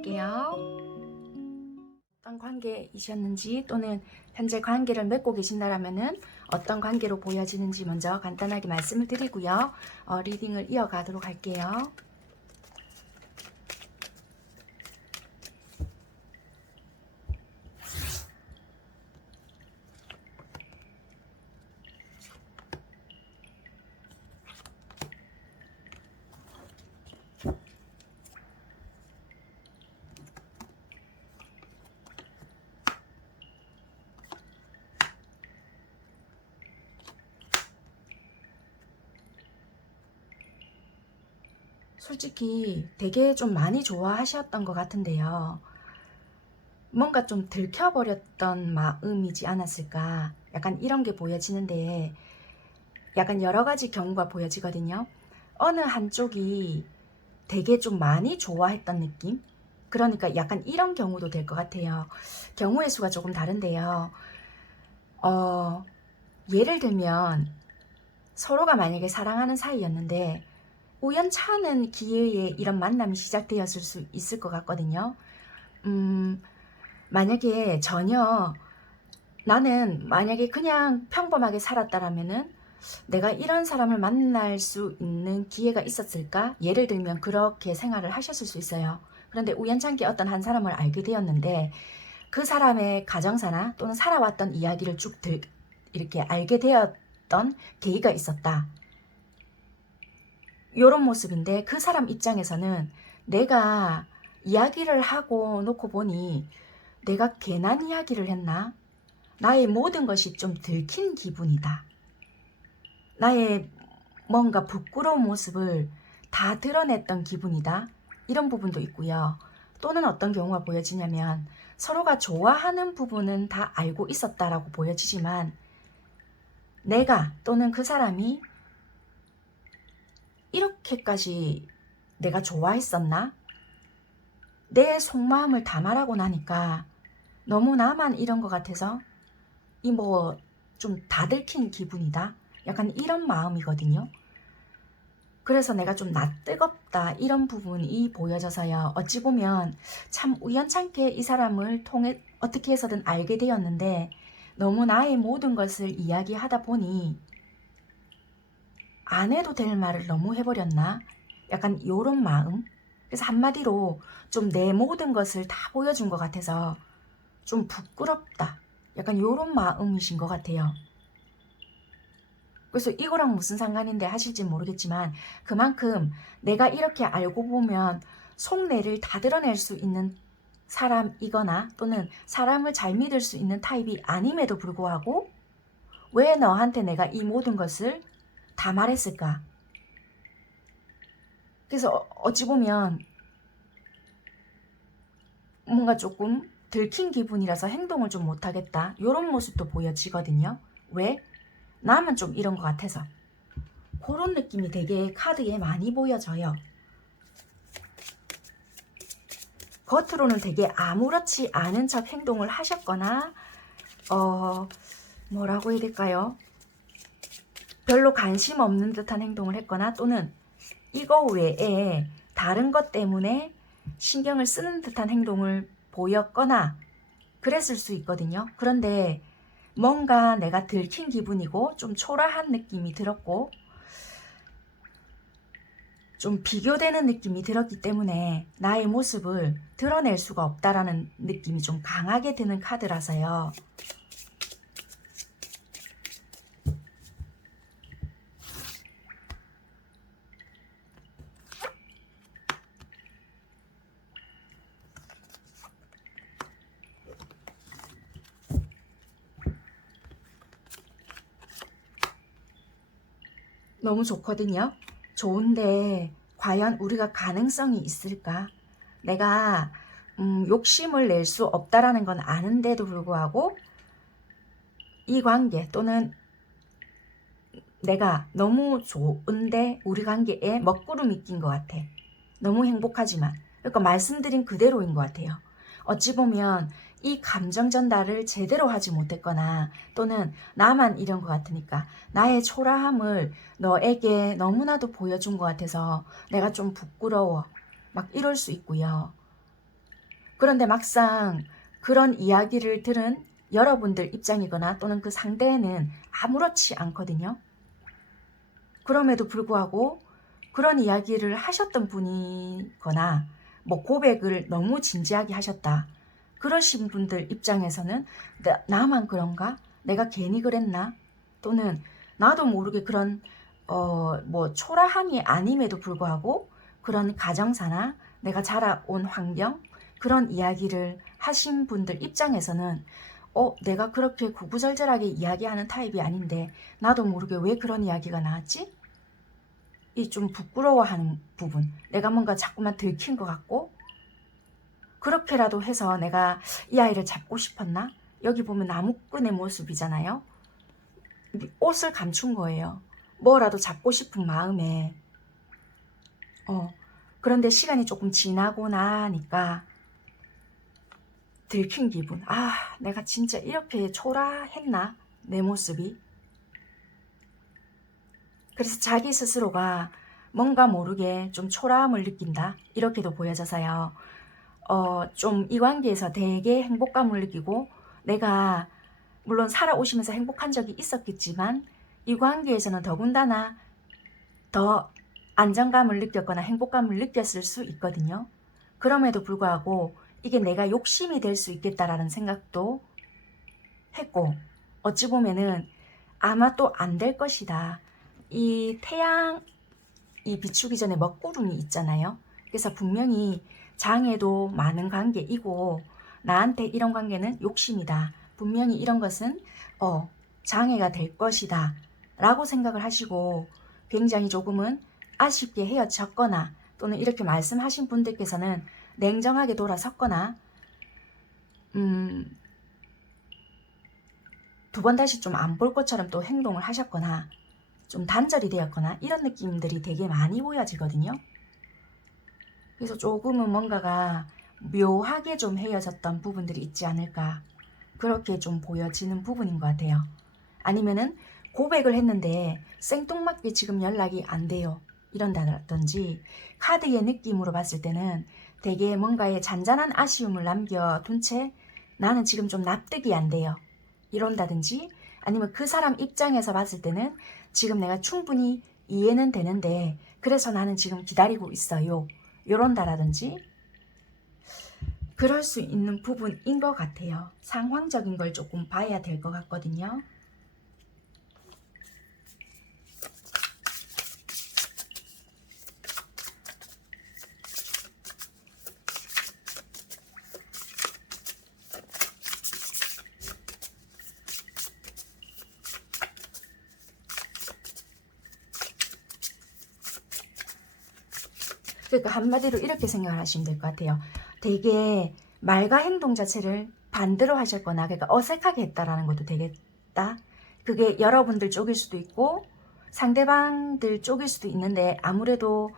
볼게요. 어떤 관계이셨는지 또는 현재 관계를 맺고 계신다라면은 어떤 관계로 보여지는지 먼저 간단하게 말씀을 드리고요. 리딩을 이어가도록 할게요. 솔직히 되게 좀 많이 좋아하셨던 것 같은데요. 뭔가 좀 들켜버렸던 마음이지 않았을까. 약간 이런 게 보여지는데 약간 여러 가지 경우가 보여지거든요. 어느 한쪽이 되게 좀 많이 좋아했던 느낌? 그러니까 약간 이런 경우도 될 것 같아요. 경우의 수가 조금 다른데요. 예를 들면 서로가 만약에 사랑하는 사이였는데 우연찮은 기회에 이런 만남이 시작되었을 수 있을 것 같거든요. 만약에 전혀 나는 만약에 그냥 평범하게 살았다라면은 내가 이런 사람을 만날 수 있는 기회가 있었을까? 예를 들면 그렇게 생활을 하셨을 수 있어요. 그런데 우연찮게 어떤 한 사람을 알게 되었는데 그 사람의 가정사나 또는 살아왔던 이야기를 쭉 이렇게 알게 되었던 계기가 있었다. 이런 모습인데 그 사람 입장에서는 내가 이야기를 하고 놓고 보니 내가 괜한 이야기를 했나? 나의 모든 것이 좀 들킨 기분이다. 나의 뭔가 부끄러운 모습을 다 드러냈던 기분이다. 이런 부분도 있고요. 또는 어떤 경우가 보여지냐면 서로가 좋아하는 부분은 다 알고 있었다라고 보여지지만 내가 또는 그 사람이 이렇게까지 내가 좋아했었나? 내 속마음을 다 말하고 나니까 너무 나만 이런 것 같아서 이 뭐 좀 다 들킨 기분이다. 약간 이런 마음이거든요. 그래서 내가 좀 낯뜨겁다 이런 부분이 보여져서요. 어찌 보면 참 우연찮게 이 사람을 통해 어떻게 해서든 알게 되었는데 너무 나의 모든 것을 이야기하다 보니 안 해도 될 말을 너무 해버렸나? 약간 요런 마음? 그래서 한마디로 좀 내 모든 것을 다 보여준 것 같아서 좀 부끄럽다. 약간 요런 마음이신 것 같아요. 그래서 이거랑 무슨 상관인데 하실지 모르겠지만 그만큼 내가 이렇게 알고 보면 속내를 다 드러낼 수 있는 사람이거나 또는 사람을 잘 믿을 수 있는 타입이 아님에도 불구하고 왜 너한테 내가 이 모든 것을 다 말했을까? 그래서 어찌 보면 뭔가 조금 들킨 기분이라서 행동을 좀 못하겠다. 이런 모습도 보여지거든요. 왜? 나만 좀 이런 것 같아서. 그런 느낌이 되게 카드에 많이 보여져요. 겉으로는 되게 아무렇지 않은 척 행동을 하셨거나 뭐라고 해야 될까요? 별로 관심 없는 듯한 행동을 했거나 또는 이거 외에 다른 것 때문에 신경을 쓰는 듯한 행동을 보였거나 그랬을 수 있거든요. 그런데 뭔가 내가 들킨 기분이고 좀 초라한 느낌이 들었고 좀 비교되는 느낌이 들었기 때문에 나의 모습을 드러낼 수가 없다라는 느낌이 좀 강하게 드는 카드라서요. 너무 좋거든요. 좋은데 과연 우리가 가능성이 있을까? 내가 욕심을 낼 수 없다라는 건 아는데도 불구하고 이 관계 또는 내가 너무 좋은데 우리 관계에 먹구름이 낀 것 같아. 너무 행복하지만. 그러니까 말씀드린 그대로인 것 같아요. 어찌 보면 이 감정 전달을 제대로 하지 못했거나 또는 나만 이런 것 같으니까 나의 초라함을 너에게 너무나도 보여준 것 같아서 내가 좀 부끄러워. 막 이럴 수 있고요. 그런데 막상 그런 이야기를 들은 여러분들 입장이거나 또는 그 상대는 아무렇지 않거든요. 그럼에도 불구하고 그런 이야기를 하셨던 분이거나 뭐 고백을 너무 진지하게 하셨다, 그러신 분들 입장에서는 나만 그런가? 내가 괜히 그랬나? 또는 나도 모르게 그런 뭐 초라함이 아님에도 불구하고 그런 가정사나 내가 자라온 환경, 그런 이야기를 하신 분들 입장에서는 내가 그렇게 구구절절하게 이야기하는 타입이 아닌데 나도 모르게 왜 그런 이야기가 나왔지? 이 좀 부끄러워하는 부분, 내가 뭔가 자꾸만 들킨 것 같고, 그렇게라도 해서 내가 이 아이를 잡고 싶었나? 여기 보면 나무꾼의 모습이잖아요. 옷을 감춘 거예요. 뭐라도 잡고 싶은 마음에. 그런데 시간이 조금 지나고 나니까 들킨 기분. 아, 내가 진짜 이렇게 초라했나? 내 모습이. 그래서 자기 스스로가 뭔가 모르게 좀 초라함을 느낀다, 이렇게도 보여져서요. 좀 이 관계에서 되게 행복감을 느끼고, 내가 물론 살아오시면서 행복한 적이 있었겠지만 이 관계에서는 더군다나 더 안정감을 느꼈거나 행복감을 느꼈을 수 있거든요. 그럼에도 불구하고 이게 내가 욕심이 될 수 있겠다라는 생각도 했고, 어찌 보면은 아마 또 안 될 것이다. 이 태양이 비추기 전에 먹구름이 있잖아요. 그래서 분명히 장애도 많은 관계이고 나한테 이런 관계는 욕심이다, 분명히 이런 것은 장애가 될 것이다 라고 생각을 하시고 굉장히 조금은 아쉽게 헤어졌거나, 또는 이렇게 말씀하신 분들께서는 냉정하게 돌아섰거나 두 번 다시 좀 안 볼 것처럼 또 행동을 하셨거나 좀 단절이 되었거나 이런 느낌들이 되게 많이 보여지거든요. 그래서 조금은 뭔가가 묘하게 좀 헤어졌던 부분들이 있지 않을까, 그렇게 좀 보여지는 부분인 것 같아요. 아니면은 고백을 했는데 생뚱맞게 지금 연락이 안 돼요, 이런다든지, 카드의 느낌으로 봤을 때는 되게 뭔가에 잔잔한 아쉬움을 남겨둔 채 나는 지금 좀 납득이 안 돼요, 이런다든지, 아니면 그 사람 입장에서 봤을 때는 지금 내가 충분히 이해는 되는데 그래서 나는 지금 기다리고 있어요, 이런다라든지, 그럴 수 있는 부분인 것 같아요. 상황적인 걸 조금 봐야 될 것 같거든요. 그러니까 한마디로 이렇게 생각을 하시면 될 것 같아요. 되게 말과 행동 자체를 반대로 하셨거나, 그러니까 어색하게 했다라는 것도 되겠다. 그게 여러분들 쪽일 수도 있고 상대방들 쪽일 수도 있는데, 아무래도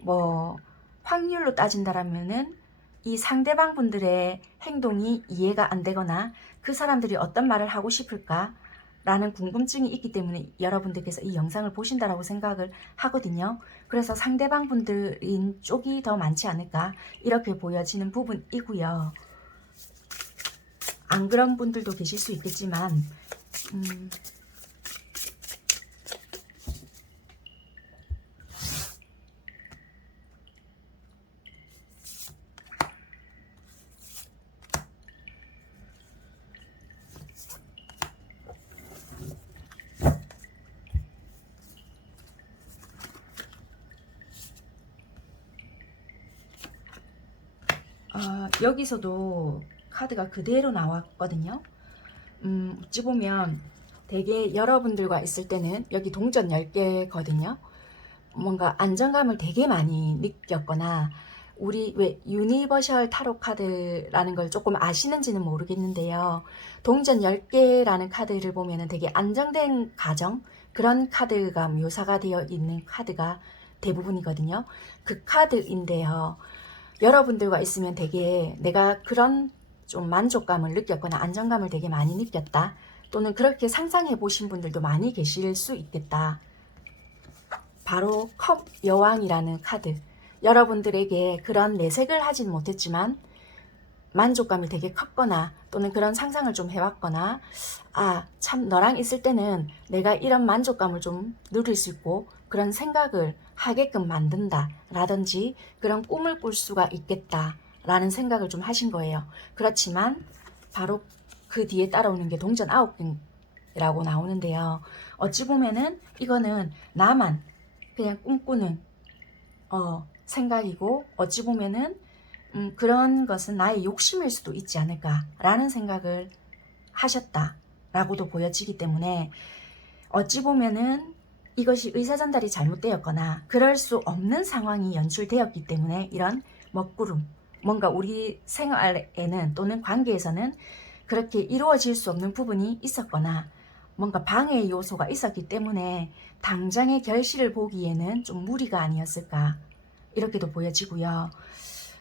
뭐 확률로 따진다라면은 이 상대방 분들의 행동이 이해가 안 되거나 그 사람들이 어떤 말을 하고 싶을까 라는 궁금증이 있기 때문에 여러분들께서 이 영상을 보신다라고 생각을 하거든요. 그래서 상대방 분들인 쪽이 더 많지 않을까, 이렇게 보여지는 부분이고요. 안 그런 분들도 계실 수 있겠지만 여기서도 카드가 그대로 나왔거든요. 어찌 보면 되게 여러분들과 있을 때는 여기 동전 10개거든요. 뭔가 안정감을 되게 많이 느꼈거나, 우리 왜 유니버셜 타로 카드라는 걸 조금 아시는지는 모르겠는데요. 동전 10개라는 카드를 보면은 되게 안정된 가정, 그런 카드가 묘사가 되어 있는 카드가 대부분이거든요. 그 카드인데요. 여러분들과 있으면 되게 내가 그런 좀 만족감을 느꼈거나 안정감을 되게 많이 느꼈다, 또는 그렇게 상상해 보신 분들도 많이 계실 수 있겠다. 바로 컵 여왕이라는 카드. 여러분들에게 그런 내색을 하진 못했지만 만족감이 되게 컸거나 또는 그런 상상을 좀 해왔거나 아, 참 너랑 있을 때는 내가 이런 만족감을 좀 누릴 수 있고 그런 생각을 하게끔 만든다 라든지 그런 꿈을 꿀 수가 있겠다 라는 생각을 좀 하신 거예요. 그렇지만 바로 그 뒤에 따라오는 게 동전 9개라고 나오는데요. 어찌 보면은 이거는 나만 그냥 꿈꾸는 생각이고 어찌 보면은 그런 것은 나의 욕심일 수도 있지 않을까라는 생각을 하셨다라고도 보여지기 때문에 어찌 보면은 이것이 의사전달이 잘못되었거나 그럴 수 없는 상황이 연출되었기 때문에 이런 먹구름, 뭔가 우리 생활에는 또는 관계에서는 그렇게 이루어질 수 없는 부분이 있었거나 뭔가 방해의 요소가 있었기 때문에 당장의 결실을 보기에는 좀 무리가 아니었을까 이렇게도 보여지고요.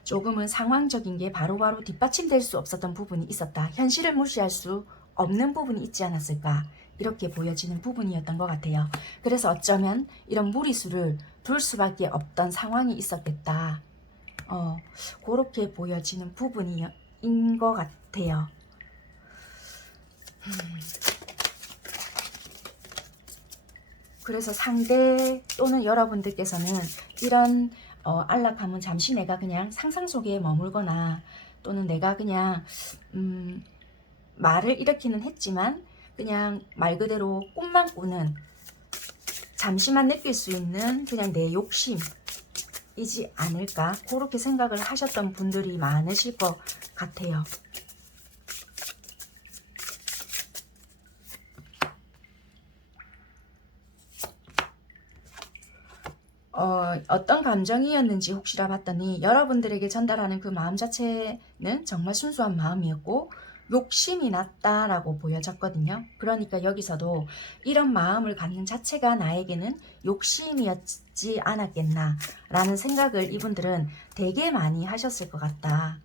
조금은 상황적인 게 바로바로 뒷받침될 수 없었던 부분이 있었다. 현실을 무시할 수 없는 부분이 있지 않았을까 이렇게 보여지는 부분이었던 것 같아요. 그래서 어쩌면 이런 무리수를 둘 수밖에 없던 상황이 있었겠다. 그렇게 보여지는 부분인 것 같아요. 그래서 상대 또는 여러분들께서는 이런 안락함은 잠시 내가 그냥 상상 속에 머물거나 또는 내가 그냥 말을 일으키는 했지만 그냥 말 그대로 꿈만 꾸는 잠시만 느낄 수 있는 그냥 내 욕심이지 않을까 그렇게 생각을 하셨던 분들이 많으실 것 같아요. 어떤 감정이었는지 혹시라 봤더니 여러분들에게 전달하는 그 마음 자체는 정말 순수한 마음이었고 욕심이 났다라고 보여졌거든요. 그러니까 여기서도 이런 마음을 갖는 자체가 나에게는 욕심이었지 않았겠나 라는 생각을 이분들은 되게 많이 하셨을 것 같다.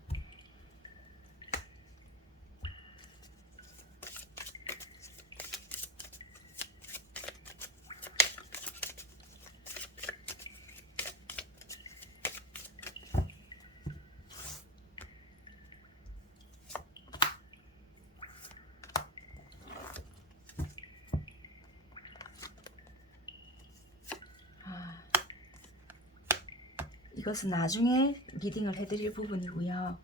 이것은 나중에 리딩을 해드릴 부분이고요.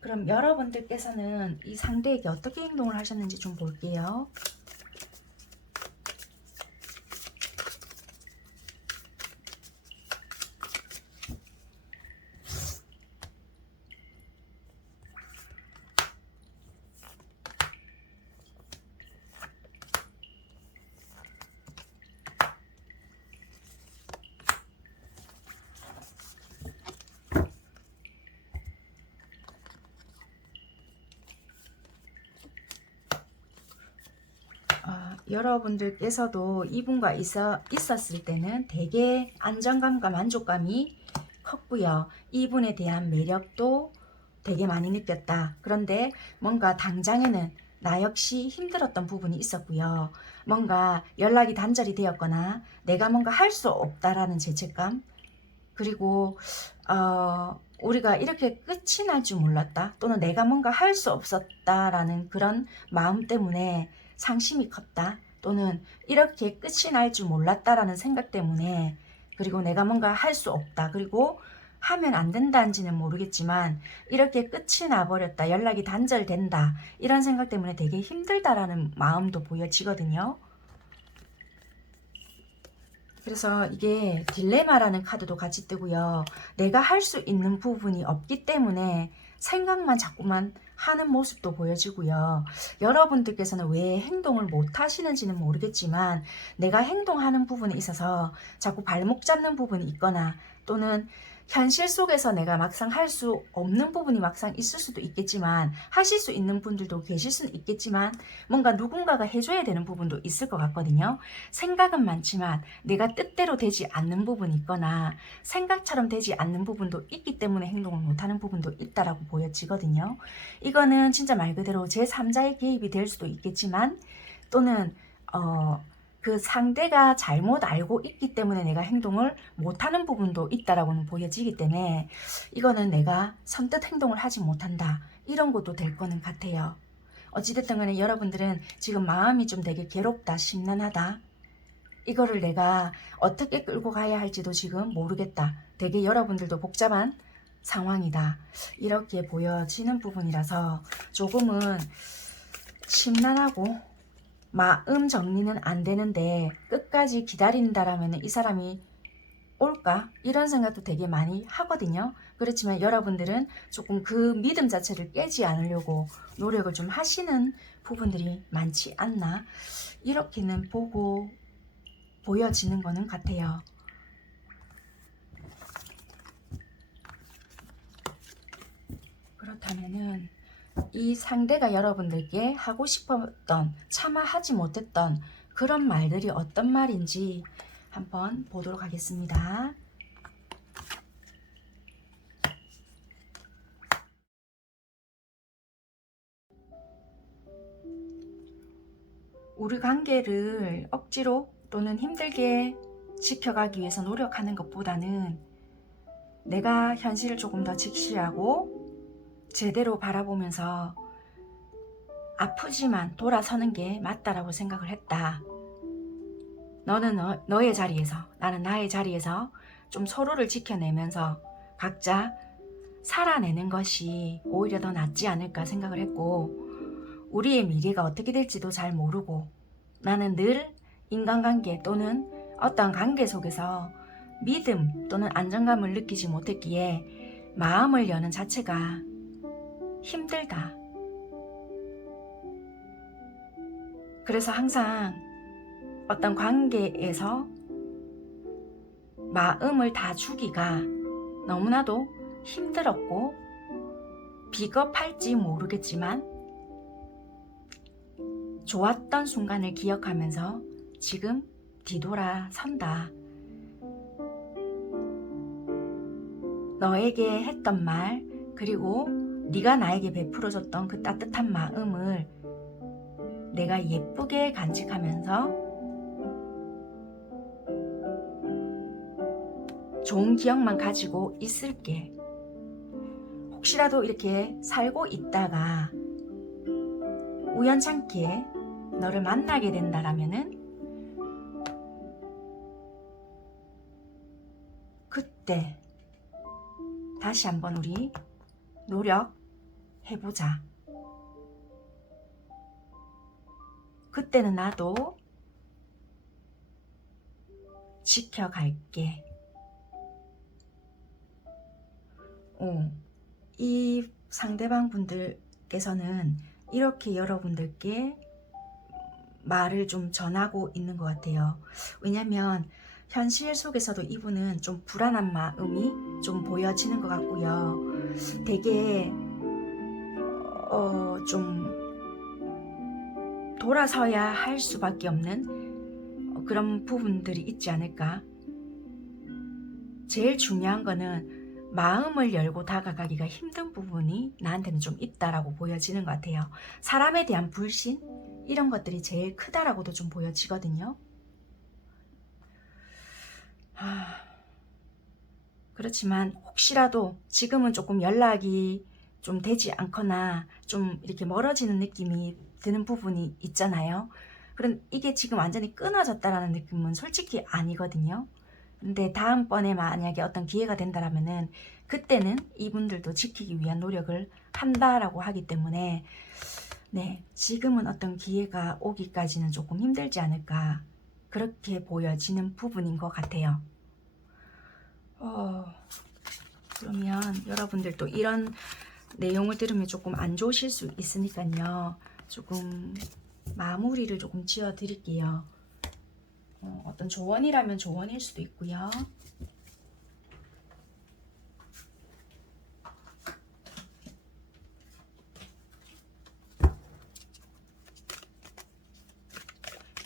그럼 여러분들께서는 이 상대에게 어떻게 행동을 하셨는지 좀 볼게요. 여러분들께서도 이분과 있었을 때는 되게 안정감과 만족감이 컸고요. 이분에 대한 매력도 되게 많이 느꼈다. 그런데 뭔가 당장에는 나 역시 힘들었던 부분이 있었고요. 뭔가 연락이 단절이 되었거나 내가 뭔가 할 수 없다라는 죄책감 그리고 우리가 이렇게 끝이 날 줄 몰랐다 또는 내가 뭔가 할 수 없었다라는 그런 마음 때문에 상심이 컸다 또는 이렇게 끝이 날 줄 몰랐다라는 생각 때문에 그리고 내가 뭔가 할 수 없다 그리고 하면 안 된다는지는 모르겠지만 이렇게 끝이 나버렸다 연락이 단절된다 이런 생각 때문에 되게 힘들다라는 마음도 보여지거든요. 그래서 이게 딜레마라는 카드도 같이 뜨고요. 내가 할 수 있는 부분이 없기 때문에 생각만 자꾸만 하는 모습도 보여지고요. 여러분들께서는 왜 행동을 못 하시는지는 모르겠지만 내가 행동하는 부분에 있어서 자꾸 발목 잡는 부분이 있거나 또는 현실 속에서 내가 막상 할 수 없는 부분이 막상 있을 수도 있겠지만 하실 수 있는 분들도 계실 수는 있겠지만 뭔가 누군가가 해줘야 되는 부분도 있을 것 같거든요. 생각은 많지만 내가 뜻대로 되지 않는 부분이 있거나 생각처럼 되지 않는 부분도 있기 때문에 행동을 못하는 부분도 있다라고 보여지거든요. 이거는 진짜 말 그대로 제3자의 개입이 될 수도 있겠지만 또는 그 상대가 잘못 알고 있기 때문에 내가 행동을 못하는 부분도 있다라고는 보여지기 때문에 이거는 내가 선뜻 행동을 하지 못한다, 이런 것도 될 거는 같아요. 어찌됐든 간에 여러분들은 지금 마음이 좀 되게 괴롭다, 심란하다, 이거를 내가 어떻게 끌고 가야 할지도 지금 모르겠다, 되게 여러분들도 복잡한 상황이다, 이렇게 보여지는 부분이라서 조금은 심란하고 마음 정리는 안 되는데 끝까지 기다린다라면 이 사람이 올까? 이런 생각도 되게 많이 하거든요. 그렇지만 여러분들은 조금 그 믿음 자체를 깨지 않으려고 노력을 좀 하시는 부분들이 많지 않나, 이렇게는 보여지는 거는 같아요. 그렇다면은 이 상대가 여러분들께 하고 싶었던, 차마 하지 못했던 그런 말들이 어떤 말인지 한번 보도록 하겠습니다. 우리 관계를 억지로 또는 힘들게 지켜가기 위해서 노력하는 것보다는 내가 현실을 조금 더 직시하고 제대로 바라보면서 아프지만 돌아서는 게 맞다라고 생각을 했다. 너는 너의 자리에서, 나는 나의 자리에서 좀 서로를 지켜내면서 각자 살아내는 것이 오히려 더 낫지 않을까 생각을 했고, 우리의 미래가 어떻게 될지도 잘 모르고 나는 늘 인간관계 또는 어떤 관계 속에서 믿음 또는 안정감을 느끼지 못했기에 마음을 여는 자체가 힘들다. 그래서 항상 어떤 관계에서 마음을 다 주기가 너무나도 힘들었고 비겁할지 모르겠지만 좋았던 순간을 기억하면서 지금 뒤돌아선다. 너에게 했던 말, 그리고 네가 나에게 베풀어줬던 그 따뜻한 마음을 내가 예쁘게 간직하면서 좋은 기억만 가지고 있을게. 혹시라도 이렇게 살고 있다가 우연찮게 너를 만나게 된다라면은 그때 다시 한번 우리 노력해보자. 그때는 나도 지켜갈게. 이 상대방 분들께서는 이렇게 여러분들께 말을 좀 전하고 있는 것 같아요. 왜냐면 현실 속에서도 이분은 좀 불안한 마음이 좀 보여지는 것 같고요. 되게 좀 돌아서야 할 수밖에 없는 그런 부분들이 있지 않을까. 제일 중요한 거는 마음을 열고 다가가기가 힘든 부분이 나한테는 좀 있다라고 보여지는 것 같아요. 사람에 대한 불신, 이런 것들이 제일 크다라고도 좀 보여지거든요. 그렇지만 혹시라도 지금은 조금 연락이 좀 되지 않거나 좀 이렇게 멀어지는 느낌이 드는 부분이 있잖아요. 그럼 이게 지금 완전히 끊어졌다라는 느낌은 솔직히 아니거든요. 근데 다음번에 만약에 어떤 기회가 된다라면은 그때는 이분들도 지키기 위한 노력을 한다라고 하기 때문에 네, 지금은 어떤 기회가 오기까지는 조금 힘들지 않을까, 그렇게 보여지는 부분인 것 같아요. 그러면 여러분들도 이런 내용을 들으면 조금 안 좋으실 수 있으니까요. 조금 마무리를 조금 지어 드릴게요. 어떤 조언이라면 조언일 수도 있고요.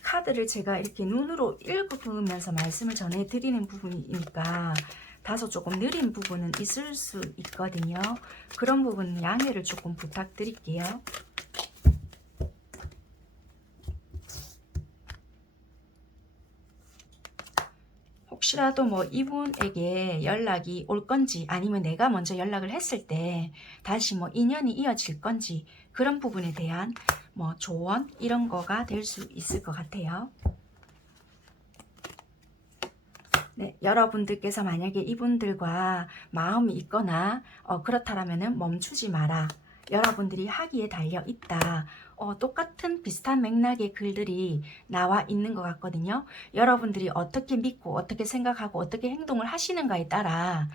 카드를 제가 이렇게 눈으로 읽으면서 말씀을 전해드리는 부분이니까 다소 조금 느린 부분은 있을 수 있거든요. 그런 부분은 양해를 조금 부탁드릴게요. 혹시라도 뭐 이분에게 연락이 올 건지 아니면 내가 먼저 연락을 했을 때 다시 뭐 인연이 이어질 건지 그런 부분에 대한 뭐 조언 이런 거가 될 수 있을 것 같아요. 네, 여러분들께서 만약에 이분들과 마음이 있거나 그렇다라면은 멈추지 마라. 여러분들이 하기에 달려 있다. 똑같은 비슷한 맥락의 글들이 나와 있는 것 같거든요. 여러분들이 어떻게 믿고 어떻게 생각하고 어떻게 행동을 하시는가에 따라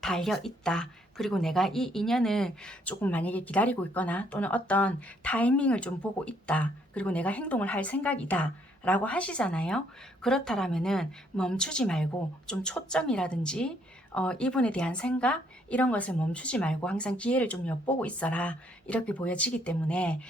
달려 있다. 그리고 내가 이 인연을 조금 만약에 기다리고 있거나 또는 어떤 타이밍을 좀 보고 있다. 그리고 내가 행동을 할 생각이다. 라고 하시잖아요. 그렇다라면은 멈추지 말고 좀 초점이라든지 이분에 대한 생각 이런 것을 멈추지 말고 항상 기회를 좀 엿보고 있어라 이렇게 보여지기 때문에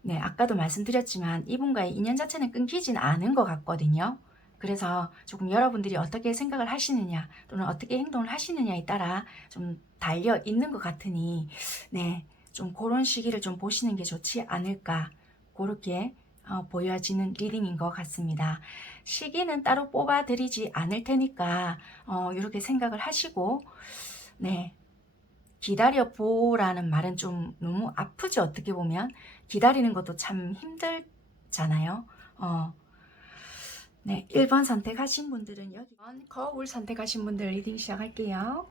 네, 아까도 말씀드렸지만 이분과의 인연 자체는 끊기진 않은 것 같거든요. 그래서 조금 여러분들이 어떻게 생각을 하시느냐 또는 어떻게 행동을 하시느냐에 따라 좀 달려 있는 것 같으니 네, 좀 그런 시기를 좀 보시는 게 좋지 않을까 그렇게 보여지는 리딩인 것 같습니다. 시기는 따로 뽑아 드리지 않을 테니까 이렇게 생각을 하시고 네, 기다려 보라는 말은 좀 너무 아프지. 어떻게 보면 기다리는 것도 참 힘들잖아요. 네, 1번 선택하신 분들은 여기 거울 선택하신 분들 리딩 시작할게요.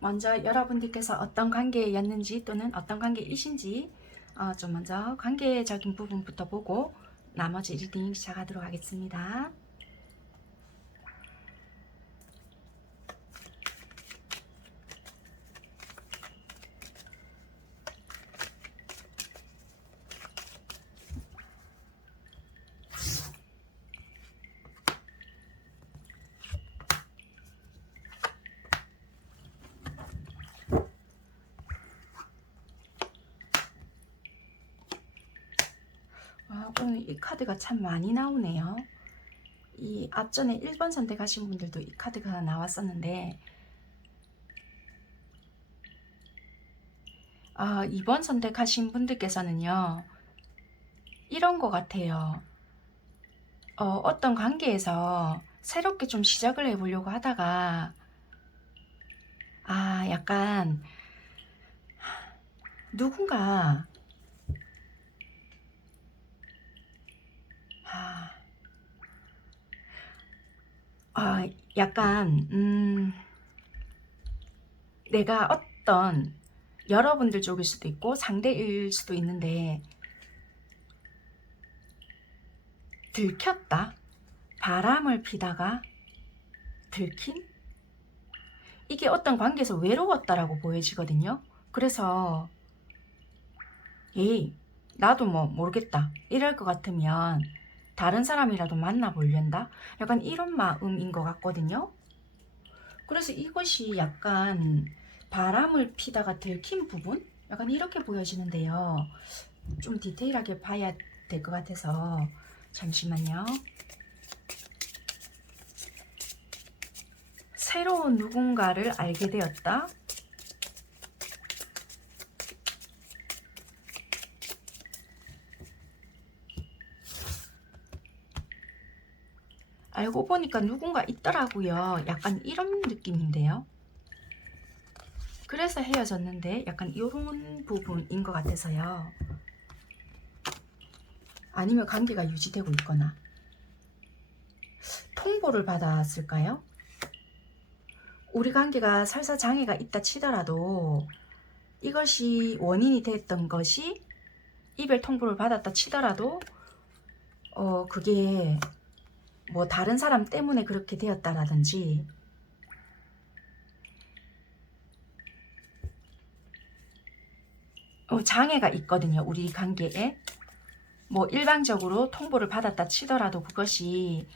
먼저 여러분들께서 어떤 관계였는지 또는 어떤 관계이신지 좀 먼저 관계적인 부분부터 보고 나머지 리딩 시작하도록 하겠습니다. 오늘 이 카드가 참 많이 나오네요. 이 앞전에 1번 선택하신 분들도 이 카드가 나왔었는데 2번 선택하신 분들께서는요 이런 것 같아요. 어떤 관계에서 새롭게 좀 시작을 해보려고 하다가 약간 누군가 약간 내가 어떤 여러분들 쪽일 수도 있고 상대일 수도 있는데 들켰다. 바람을 피다가 들킨? 이게 어떤 관계에서 외로웠다라고 보여지거든요. 그래서 에이 나도 뭐 모르겠다 이럴 것 같으면 다른 사람이라도 만나보련다 약간 이런 마음인 것 같거든요. 그래서 이것이 약간 바람을 피다가 들킨 부분? 약간 이렇게 보여지는데요. 좀 디테일하게 봐야 될 것 같아서 잠시만요. 새로운 누군가를 알게 되었다. 알고 보니까 누군가 있더라고요. 약간 이런 느낌인데요. 그래서 헤어졌는데 약간 이런 부분인 것 같아서요. 아니면 관계가 유지되고 있거나 통보를 받았을까요? 우리 관계가 설사 장애가 있다 치더라도 이것이 원인이 됐던 것이 이별 통보를 받았다 치더라도 그게 뭐 다른 사람 때문에 그렇게 되었다라든지 장애가 있거든요. 우리 관계에 뭐 일방적으로 통보를 받았다 치더라도 그것이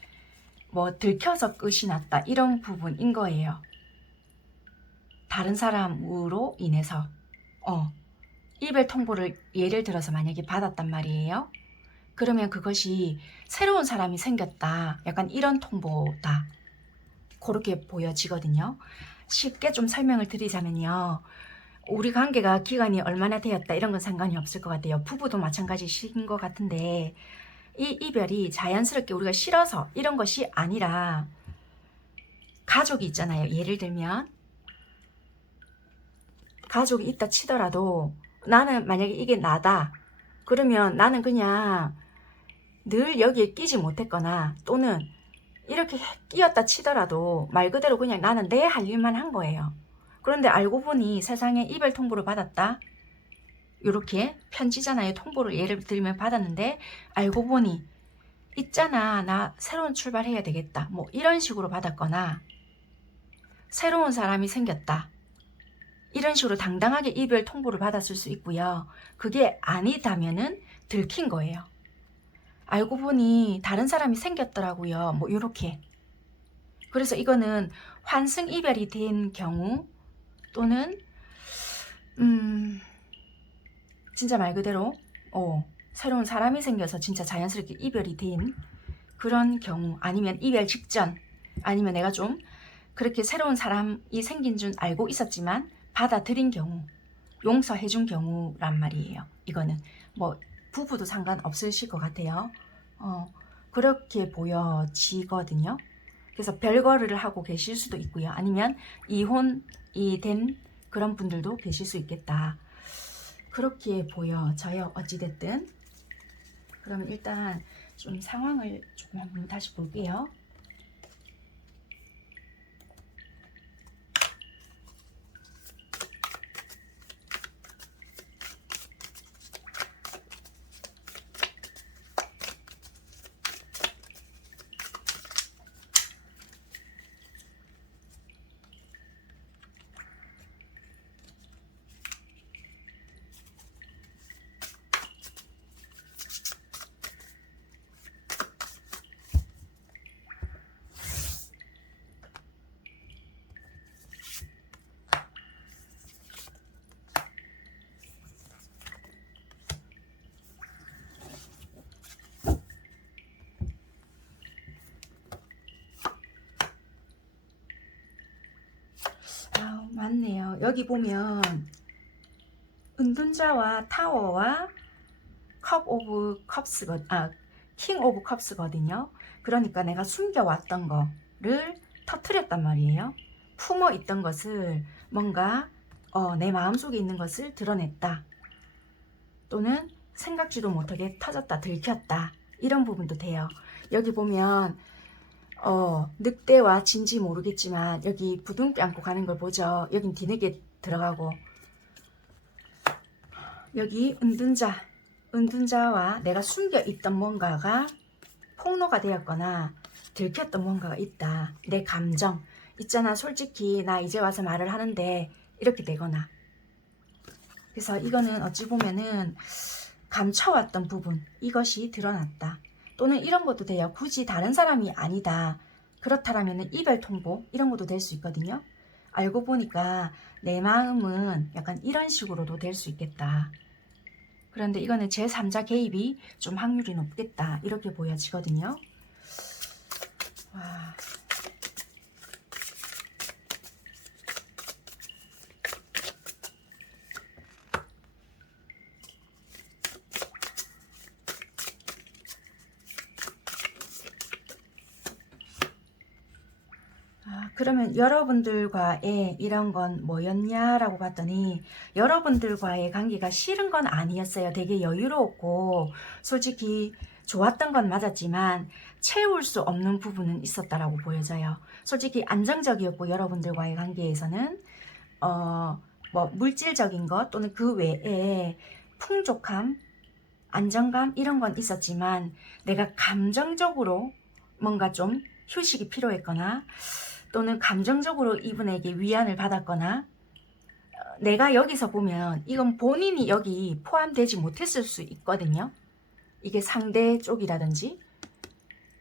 뭐 들켜서 끝이 났다 이런 부분인 거예요. 다른 사람으로 인해서 이별 통보를 예를 들어서 만약에 받았단 말이에요. 그러면 그것이 새로운 사람이 생겼다 약간 이런 통보다 그렇게 보여지거든요. 쉽게 좀 설명을 드리자면요. 우리 관계가 기간이 얼마나 되었다 이런 건 상관이 없을 것 같아요. 부부도 마찬가지신 것 같은데 이 이별이 자연스럽게 우리가 싫어서 이런 것이 아니라 가족이 있잖아요. 예를 들면 가족이 있다 치더라도 나는 만약에 이게 나다 그러면 나는 그냥 늘 여기에 끼지 못했거나 또는 이렇게 끼었다 치더라도 말 그대로 그냥 나는 내 할 일만 한 거예요. 그런데 알고 보니 세상에 이별 통보를 받았다. 이렇게 편지잖아요. 통보를 예를 들면 받았는데 알고 보니 있잖아 나 새로운 출발해야 되겠다. 뭐 이런 식으로 받았거나 새로운 사람이 생겼다. 이런 식으로 당당하게 이별 통보를 받았을 수 있고요. 그게 아니다면은 들킨 거예요. 알고 보니 다른 사람이 생겼더라고요. 뭐 이렇게. 그래서 이거는 환승 이별이 된 경우 또는 진짜 말 그대로 새로운 사람이 생겨서 진짜 자연스럽게 이별이 된 그런 경우 아니면 이별 직전 아니면 내가 좀 그렇게 새로운 사람이 생긴 줄 알고 있었지만 받아들인 경우 용서해 준 경우란 말이에요. 이거는 뭐 부부도 상관없으실 것 같아요. 그렇게 보여지거든요. 그래서 별거를 하고 계실 수도 있고요. 아니면 이혼이 된 그런 분들도 계실 수 있겠다. 그렇게 보여져요. 어찌됐든. 그러면 일단 좀 상황을 조금 한번 다시 볼게요. 맞네요. 여기 보면 은둔자와 타워와 킹 오브 컵스거든요. 그러니까 내가 숨겨왔던 거를 터트렸단 말이에요. 품어 있던 것을 뭔가 내 마음속에 있는 것을 드러냈다. 또는 생각지도 못하게 터졌다, 들켰다. 이런 부분도 돼요. 여기 보면 늑대와 진지 모르겠지만 여기 부둥켜 안고 가는 걸 보죠. 여긴 뒤늦게 들어가고 여기 은둔자와 내가 숨겨 있던 뭔가가 폭로가 되었거나 들켰던 뭔가가 있다. 내 감정 있잖아. 솔직히 나 이제 와서 말을 하는데 이렇게 되거나. 그래서 이거는 어찌 보면은 감춰왔던 부분 이것이 드러났다. 또는 이런 것도 돼요. 굳이 다른 사람이 아니다. 그렇다면 이별 통보 이런 것도 될 수 있거든요. 알고 보니까 내 마음은 약간 이런 식으로도 될 수 있겠다. 그런데 이거는 제3자 개입이 좀 확률이 높겠다. 이렇게 보여지거든요. 와. 그러면 여러분들과의 이런 건 뭐였냐라고 봤더니 여러분들과의 관계가 싫은 건 아니었어요. 되게 여유로웠고 솔직히 좋았던 건 맞았지만 채울 수 없는 부분은 있었다라고 보여져요. 솔직히 안정적이었고 여러분들과의 관계에서는 뭐 물질적인 것 또는 그 외에 풍족함, 안정감 이런 건 있었지만 내가 감정적으로 뭔가 좀 휴식이 필요했거나 또는 감정적으로 이분에게 위안을 받았거나 내가 여기서 보면 이건 본인이 여기 포함되지 못했을 수 있거든요. 이게 상대 쪽이라든지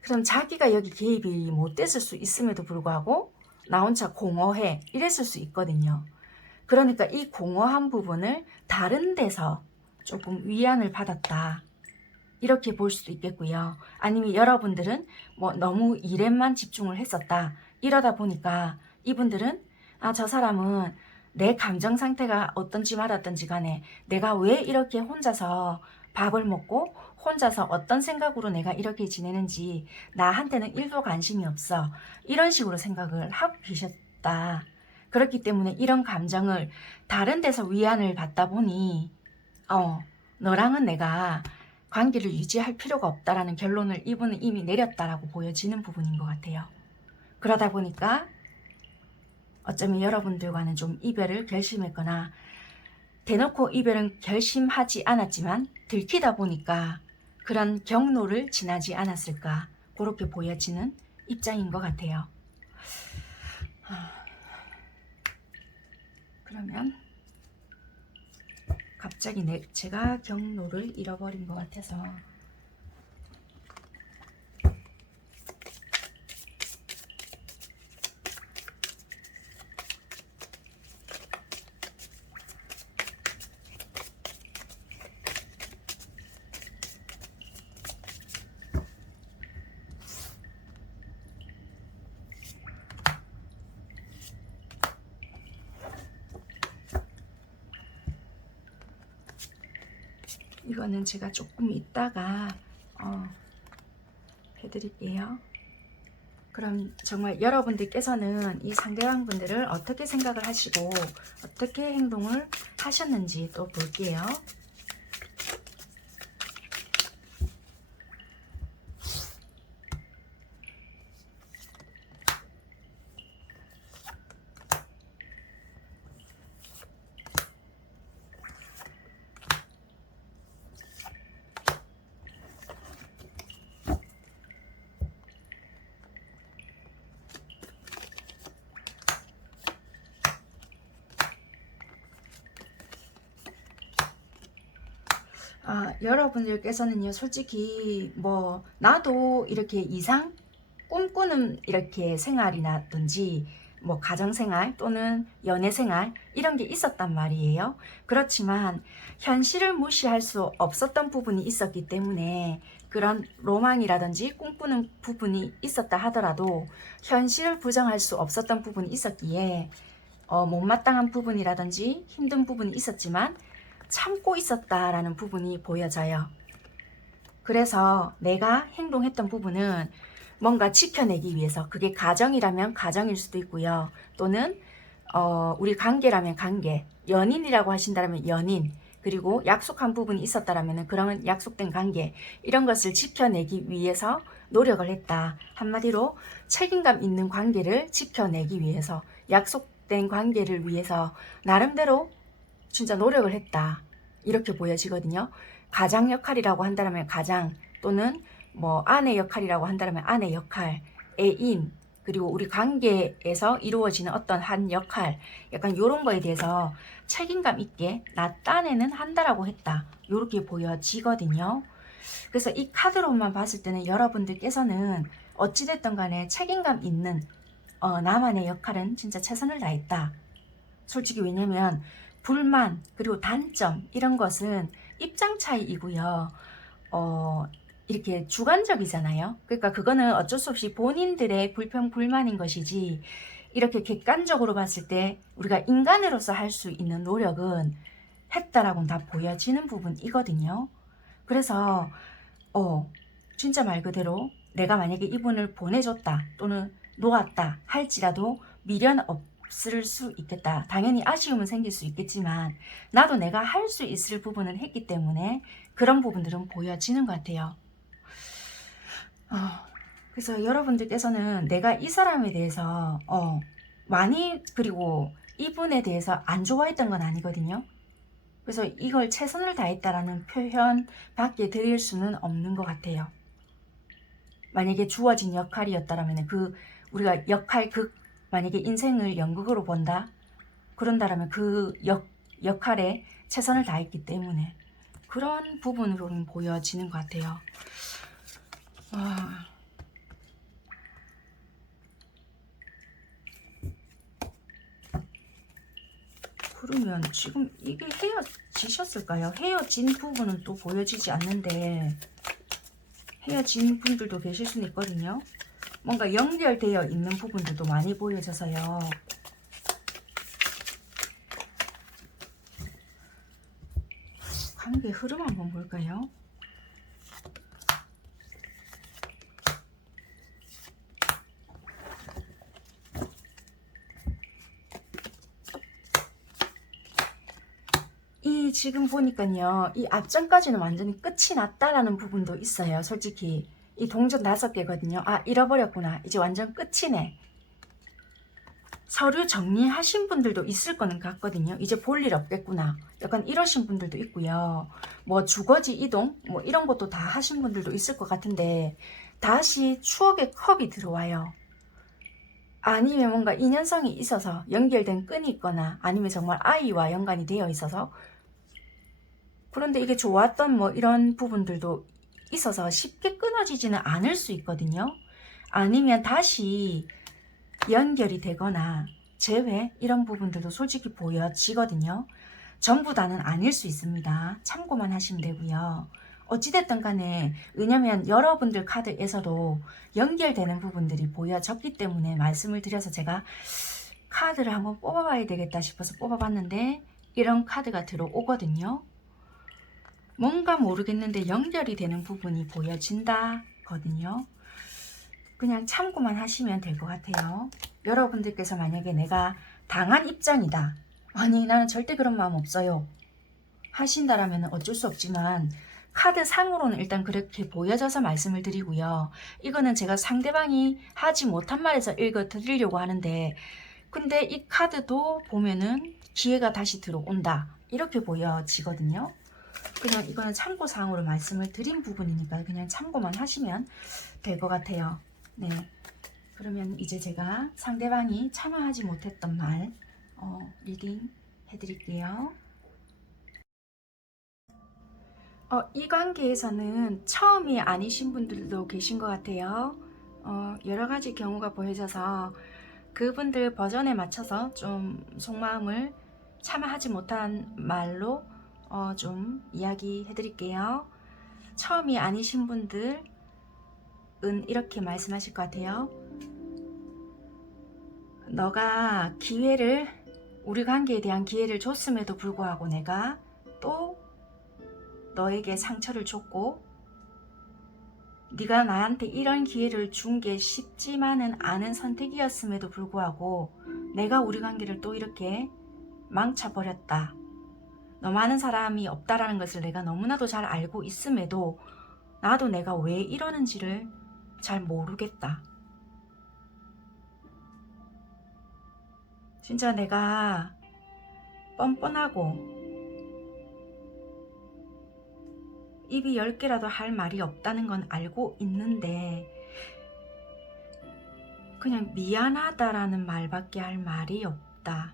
그럼 자기가 여기 개입이 못 됐을 수 있음에도 불구하고 나 혼자 공허해 이랬을 수 있거든요. 그러니까 이 공허한 부분을 다른 데서 조금 위안을 받았다. 이렇게 볼 수도 있겠고요. 아니면 여러분들은 뭐 너무 일에만 집중을 했었다. 이러다 보니까 이분들은 저 사람은 내 감정 상태가 어떤지 말았던지 간에 내가 왜 이렇게 혼자서 밥을 먹고 혼자서 어떤 생각으로 내가 이렇게 지내는지 나한테는 1도 관심이 없어. 이런 식으로 생각을 하고 계셨다. 그렇기 때문에 이런 감정을 다른 데서 위안을 받다 보니 너랑은 내가 관계를 유지할 필요가 없다라는 결론을 이분은 이미 내렸다라고 보여지는 부분인 것 같아요. 그러다 보니까 어쩌면 여러분들과는 좀 이별을 결심했거나 대놓고 이별은 결심하지 않았지만 들키다 보니까 그런 경로를 지나지 않았을까 그렇게 보여지는 입장인 것 같아요. 그러면 갑자기 제가 경로를 잃어버린 것 같아서 이거는 제가 조금 이따가 해드릴게요. 그럼 정말 여러분들께서는 이 상대방 분들을 어떻게 생각을 하시고 어떻게 행동을 하셨는지 또 볼게요. 여러분들께서는요, 솔직히 뭐 나도 이렇게 이상 꿈꾸는 이렇게 생활이라든지 뭐 가정생활 또는 연애생활 이런 게 있었단 말이에요. 그렇지만 현실을 무시할 수 없었던 부분이 있었기 때문에 그런 로망이라든지 꿈꾸는 부분이 있었다 하더라도 현실을 부정할 수 없었던 부분이 있었기에 못마땅한 부분이라든지 힘든 부분이 있었지만 참고 있었다라는 부분이 보여져요. 그래서 내가 행동했던 부분은 뭔가 지켜내기 위해서, 그게 가정이라면 가정일 수도 있고요. 또는 우리 관계라면 관계, 연인이라고 하신다면 연인, 그리고 약속한 부분이 있었다라면 그런 약속된 관계, 이런 것을 지켜내기 위해서 노력을 했다. 한마디로 책임감 있는 관계를 지켜내기 위해서, 약속된 관계를 위해서 나름대로 진짜 노력을 했다. 이렇게 보여지거든요. 가장 역할이라고 한다면 가장, 또는 뭐 아내 역할이라고 한다면 아내 역할, 애인, 그리고 우리 관계에서 이루어지는 어떤 한 역할, 약간 이런 거에 대해서 책임감 있게 나 딴에는 한다라고 했다. 이렇게 보여지거든요. 그래서 이 카드로만 봤을 때는 여러분들께서는 어찌됐든 간에 책임감 있는 나만의 역할은 진짜 최선을 다했다. 솔직히 왜냐면 불만 그리고 단점 이런 것은 입장 차이이고요. 이렇게 주관적이잖아요. 그러니까 그거는 어쩔 수 없이 본인들의 불평 불만인 것이지, 이렇게 객관적으로 봤을 때 우리가 인간으로서 할 수 있는 노력은 했다라고는 다 보여지는 부분이거든요. 그래서 진짜 말 그대로 내가 만약에 이분을 보내줬다 또는 놓았다 할지라도 미련 없을 수 있겠다. 당연히 아쉬움은 생길 수 있겠지만 나도 내가 할 수 있을 부분을 했기 때문에 그런 부분들은 보여지는 것 같아요. 그래서 여러분들께서는 내가 이 사람에 대해서 많이, 그리고 이분에 대해서 안 좋아했던 건 아니거든요. 그래서 이걸 최선을 다했다라는 표현 밖에 드릴 수는 없는 것 같아요. 만약에 주어진 역할이었다라면 우리가 만약에 인생을 연극으로 본다 그런다라면 그 역할에 최선을 다했기 때문에 그런 부분으로는 보여지는 것 같아요. 그러면 지금 이게 헤어지셨을까요? 헤어진 부분은 또 보여지지 않는데 헤어진 분들도 계실 수는 있거든요. 뭔가 연결되어 있는 부분들도 많이 보여져서요. 관계 흐름 한번 볼까요? 이 지금 보니까요, 이 앞전까지는 완전히 끝이 났다라는 부분도 있어요. 솔직히 이 동전 5개거든요. 아, 잃어버렸구나. 이제 완전 끝이네. 서류 정리하신 분들도 있을 거는 같거든요. 이제 볼 일 없겠구나. 약간 이러신 분들도 있고요. 뭐 주거지 이동 뭐 이런 것도 다 하신 분들도 있을 것 같은데 다시 추억의 컵이 들어와요. 아니면 뭔가 인연성이 있어서 연결된 끈이 있거나 아니면 정말 아이와 연관이 되어 있어서, 그런데 이게 좋았던 뭐 이런 부분들도 있어서 쉽게 끊어지지는 않을 수 있거든요. 아니면 다시 연결이 되거나 재회 이런 부분들도 솔직히 보여지거든요. 전부 다는 아닐 수 있습니다. 참고만 하시면 되고요. 어찌됐든 간에, 왜냐면 여러분들 카드에서도 연결되는 부분들이 보여졌기 때문에 말씀을 드려서 제가 카드를 한번 뽑아봐야 되겠다 싶어서 뽑아봤는데 이런 카드가 들어오거든요. 뭔가 모르겠는데 연결이 되는 부분이 보여진다거든요. 그냥 참고만 하시면 될 것 같아요. 여러분들께서 만약에 내가 당한 입장이다, 아니 나는 절대 그런 마음 없어요 하신다라면 어쩔 수 없지만, 카드 상으로는 일단 그렇게 보여져서 말씀을 드리고요. 이거는 제가 상대방이 하지 못한 말에서 읽어 드리려고 하는데, 근데 이 카드도 보면은 기회가 다시 들어온다 이렇게 보여지거든요. 그냥 이거는 참고사항으로 말씀을 드린 부분이니까 그냥 참고만 하시면 될 것 같아요. 네, 그러면 이제 제가 상대방이 참아하지 못했던 말 리딩 해드릴게요. 이 관계에서는 처음이 아니신 분들도 계신 것 같아요. 여러 가지 경우가 보여져서 그분들 버전에 맞춰서 좀 속마음을 참아하지 못한 말로 좀 이야기 해드릴게요. 처음이 아니신 분들은 이렇게 말씀하실 것 같아요. 너가 기회를, 우리 관계에 대한 기회를 줬음에도 불구하고 내가 또 너에게 상처를 줬고, 네가 나한테 이런 기회를 준 게 쉽지만은 않은 선택이었음에도 불구하고 내가 우리 관계를 또 이렇게 망쳐버렸다. 너만한 사람이 없다라는 것을 내가 너무나도 잘 알고 있음에도 나도 내가 왜 이러는지를 잘 모르겠다. 진짜 내가 뻔뻔하고 입이 10개라도 할 말이 없다는 건 알고 있는데 그냥 미안하다라는 말밖에 할 말이 없다.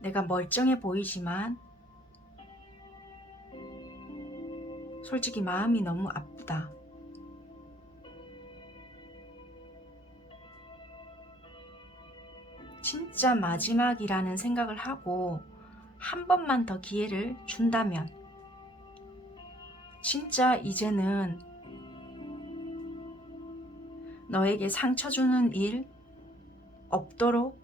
내가 멀쩡해 보이지만 솔직히 마음이 너무 아프다. 진짜 마지막이라는 생각을 하고 한 번만 더 기회를 준다면, 진짜 이제는 너에게 상처 주는 일 없도록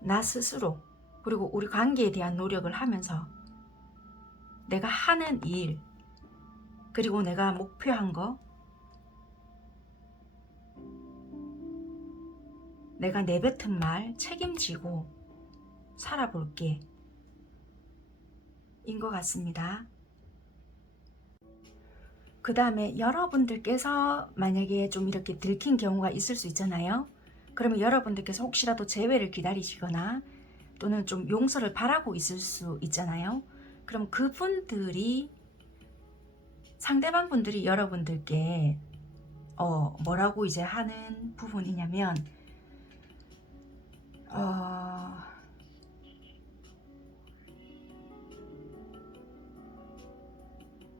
나 스스로, 그리고 우리 관계에 대한 노력을 하면서 내가 하는 일, 그리고 내가 목표한 거, 내가 내뱉은 말 책임지고 살아볼게 인 것 같습니다. 그 다음에 여러분들께서 만약에 좀 이렇게 들킨 경우가 있을 수 있잖아요. 그러면 여러분들께서 혹시라도 재회를 기다리시거나 또는 좀 용서를 바라고 있을 수 있잖아요. 그럼 그분들이, 상대방 분들이 여러분들께 뭐라고 이제 하는 부분이냐면,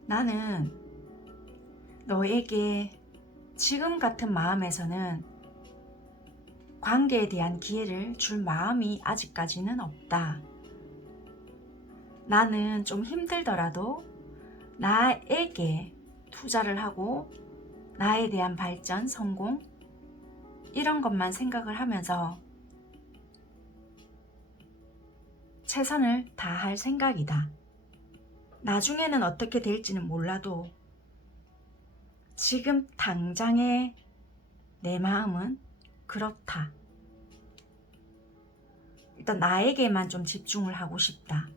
나는 너에게 지금 같은 마음에서는 관계에 대한 기회를 줄 마음이 아직까지는 없다. 나는 좀 힘들더라도 나에게 투자를 하고 나에 대한 발전, 성공 이런 것만 생각을 하면서 최선을 다할 생각이다. 나중에는 어떻게 될지는 몰라도 지금 당장의 내 마음은 그렇다. 일단 나에게만 좀 집중을 하고 싶다.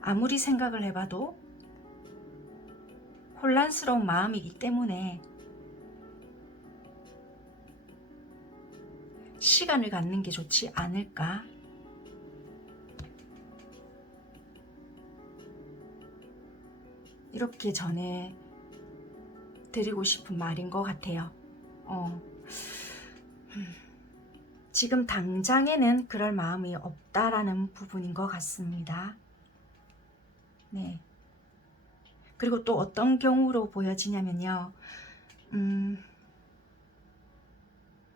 아무리 생각을 해봐도 혼란스러운 마음이기 때문에 시간을 갖는 게 좋지 않을까? 이렇게 전해 드리고 싶은 말인 것 같아요. 지금 당장에는 그럴 마음이 없다라는 부분인 것 같습니다. 네. 그리고 또 어떤 경우로 보여지냐면요.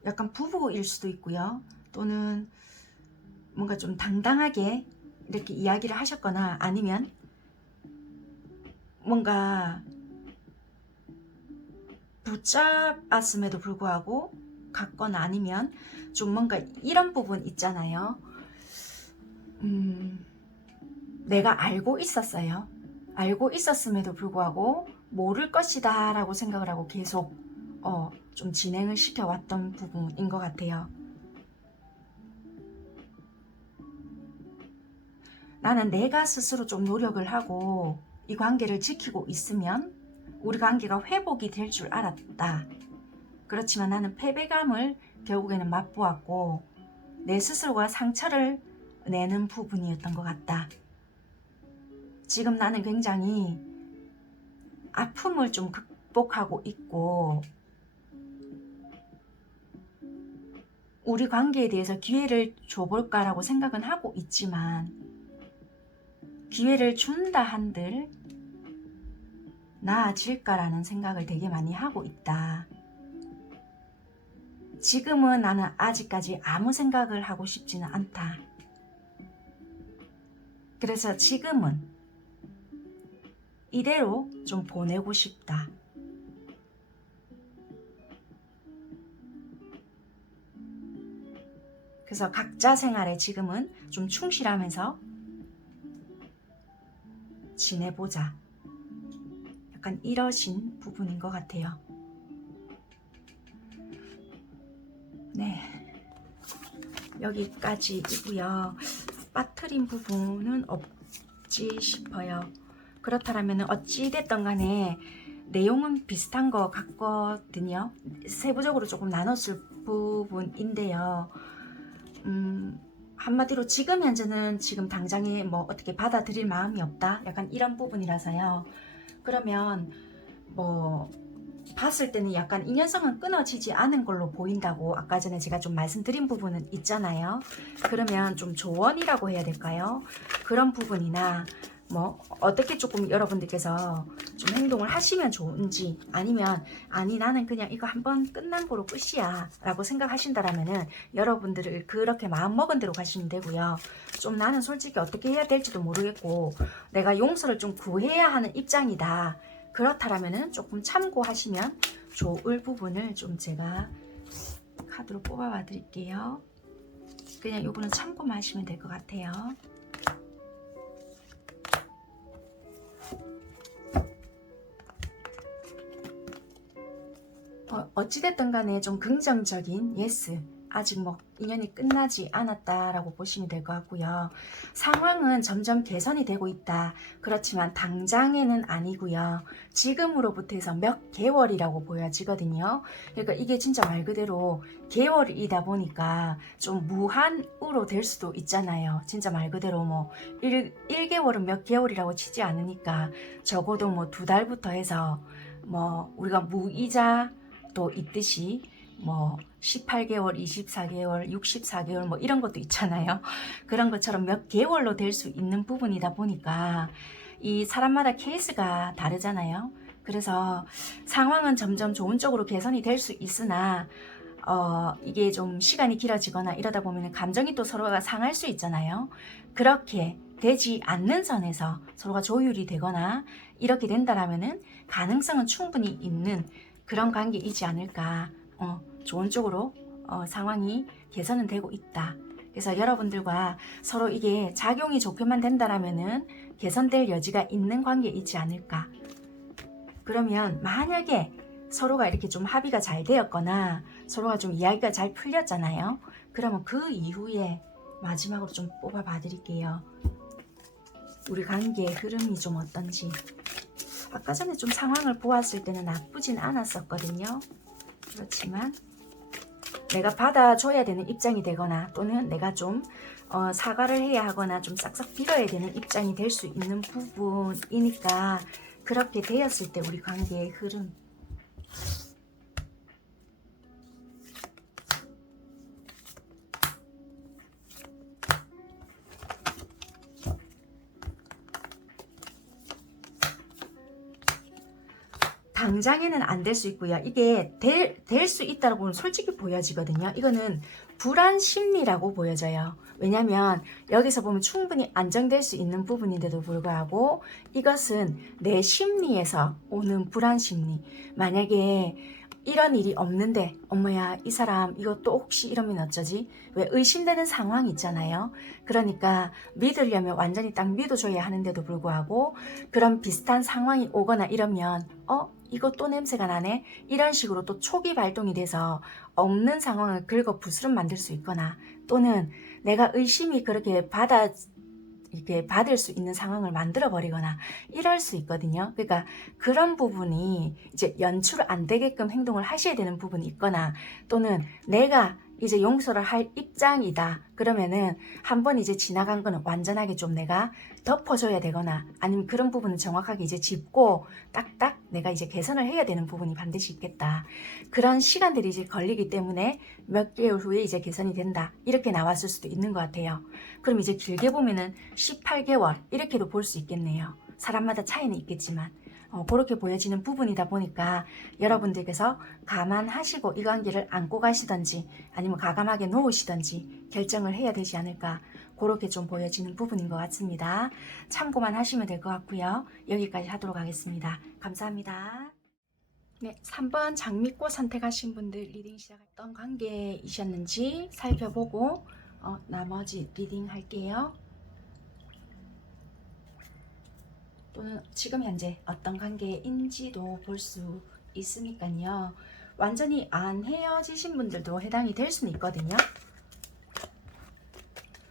약간 부부일 수도 있고요. 또는 뭔가 좀 당당하게 이렇게 이야기를 하셨거나 아니면 뭔가 붙잡았음에도 불구하고 갔거나 아니면 좀 뭔가 이런 부분 있잖아요. 내가 알고 있었어요. 알고 있었음에도 불구하고 모를 것이다 라고 생각을 하고 계속 좀 진행을 시켜왔던 부분인 것 같아요. 나는 내가 스스로 좀 노력을 하고 이 관계를 지키고 있으면 우리 관계가 회복이 될 줄 알았다. 그렇지만 나는 패배감을 결국에는 맛보았고 내 스스로가 상처를 내는 부분이었던 것 같다. 지금 나는 굉장히 아픔을 좀 극복하고 있고 우리 관계에 대해서 기회를 줘볼까라고 생각은 하고 있지만 기회를 준다 한들 나아질까라는 생각을 되게 많이 하고 있다. 지금은 나는 아직까지 아무 생각을 하고 싶지는 않다. 그래서 지금은 이대로 좀 보내고 싶다. 그래서 각자 생활에 지금은 좀 충실하면서 지내보자. 약간 이러신 부분인 것 같아요. 네. 여기까지이고요. 빠뜨린 부분은 없지 싶어요. 그렇다면 어찌됐든 간에 내용은 비슷한 것 같거든요. 세부적으로 조금 나눴을 부분인데요. 한마디로 지금 현재는 지금 당장에 뭐 어떻게 받아들일 마음이 없다. 약간 이런 부분이라서요. 그러면 뭐 봤을 때는 약간 인연성은 끊어지지 않은 걸로 보인다고 아까 전에 제가 좀 말씀드린 부분은 있잖아요. 그러면 좀 조언이라고 해야 될까요? 그런 부분이나 뭐 어떻게 조금 여러분들께서 좀 행동을 하시면 좋은지 아니면 아니 나는 그냥 이거 한번 끝난 거로 끝이야 라고 생각하신다라면은 여러분들을 그렇게 마음먹은 대로 가시면 되고요. 좀 나는 솔직히 어떻게 해야 될지도 모르겠고 내가 용서를 좀 구해야 하는 입장이다. 그렇다라면은 조금 참고하시면 좋을 부분을 좀 제가 카드로 뽑아봐 드릴게요. 그냥 요거는 참고만 하시면 될 것 같아요. 어찌됐든 간에 좀 긍정적인 예스, 아직 뭐 인연이 끝나지 않았다라고 보시면 될 것 같고요. 상황은 점점 개선이 되고 있다. 그렇지만 당장에는 아니고요. 지금으로부터 해서 몇 개월이라고 보여지거든요. 그러니까 이게 진짜 말 그대로 개월이다 보니까 좀 무한으로 될 수도 있잖아요. 진짜 말 그대로 뭐 1개월은 몇 개월이라고 치지 않으니까 적어도 뭐 2달부터 해서 뭐 우리가 무이자 또 있듯이 뭐 18개월, 24개월, 64개월 뭐 이런 것도 있잖아요. 그런 것처럼 몇 개월로 될 수 있는 부분이다 보니까 이 사람마다 케이스가 다르잖아요. 그래서 상황은 점점 좋은 쪽으로 개선이 될 수 있으나 이게 좀 시간이 길어지거나 이러다 보면 감정이 또 서로가 상할 수 있잖아요. 그렇게 되지 않는 선에서 서로가 조율이 되거나 이렇게 된다라면은 가능성은 충분히 있는 그런 관계이지 않을까 좋은 쪽으로 상황이 개선은 되고 있다. 그래서 여러분들과 서로 이게 작용이 좋게만 된다라면은 개선될 여지가 있는 관계에 있지 않을까. 그러면 만약에 서로가 이렇게 좀 합의가 잘 되었거나 서로가 좀 이야기가 잘 풀렸잖아요. 그러면 그 이후에 마지막으로 좀 뽑아 봐 드릴게요. 우리 관계의 흐름이 좀 어떤지. 아까 전에 좀 상황을 보았을 때는 나쁘진 않았었거든요. 그렇지만 내가 받아줘야 되는 입장이 되거나 또는 내가 좀 사과를 해야 하거나 좀 싹싹 빌어야 되는 입장이 될 수 있는 부분이니까 그렇게 되었을 때 우리 관계의 흐름. 당장에는 안 될 수 있고요. 이게 될 수 있다고 솔직히 보여지거든요. 이거는 불안 심리라고 보여져요. 왜냐면 여기서 보면 충분히 안정될 수 있는 부분인데도 불구하고 이것은 내 심리에서 오는 불안 심리. 만약에 이런 일이 없는데 엄마야 이 사람 이거 또 혹시 이러면 어쩌지? 왜 의심되는 상황이 있잖아요. 그러니까 믿으려면 완전히 딱 믿어줘야 하는데도 불구하고 그런 비슷한 상황이 오거나 이러면 이거 또 냄새가 나네? 이런 식으로 또 촉이 발동이 돼서 없는 상황을 긁어 부스럼 만들 수 있거나 또는 내가 의심이 그렇게 이렇게 받을 수 있는 상황을 만들어 버리거나 이럴 수 있거든요. 그러니까 그런 부분이 이제 연출 안 되게끔 행동을 하셔야 되는 부분이 있거나 또는 내가 이제 용서를 할 입장이다. 그러면은 한번 이제 지나간 거는 완전하게 좀 내가 덮어줘야 되거나 아니면 그런 부분은 정확하게 이제 짚고 딱딱 내가 이제 개선을 해야 되는 부분이 반드시 있겠다. 그런 시간들이 이제 걸리기 때문에 몇 개월 후에 이제 개선이 된다. 이렇게 나왔을 수도 있는 것 같아요. 그럼 이제 길게 보면은 18개월 이렇게도 볼 수 있겠네요. 사람마다 차이는 있겠지만 그렇게 보여지는 부분이다 보니까 여러분들께서 감안하시고 이 관계를 안고 가시던지 아니면 과감하게 놓으시던지 결정을 해야 되지 않을까 그렇게 좀 보여지는 부분인 것 같습니다. 참고만 하시면 될 것 같고요. 여기까지 하도록 하겠습니다. 감사합니다. 네, 3번 장미꽃 선택하신 분들 리딩 시작했던 관계이셨는지 살펴보고 나머지 리딩 할게요. 또는 지금 현재 어떤 관계인지도 볼 수 있으니까요. 완전히 안 헤어지신 분들도 해당이 될 수는 있거든요.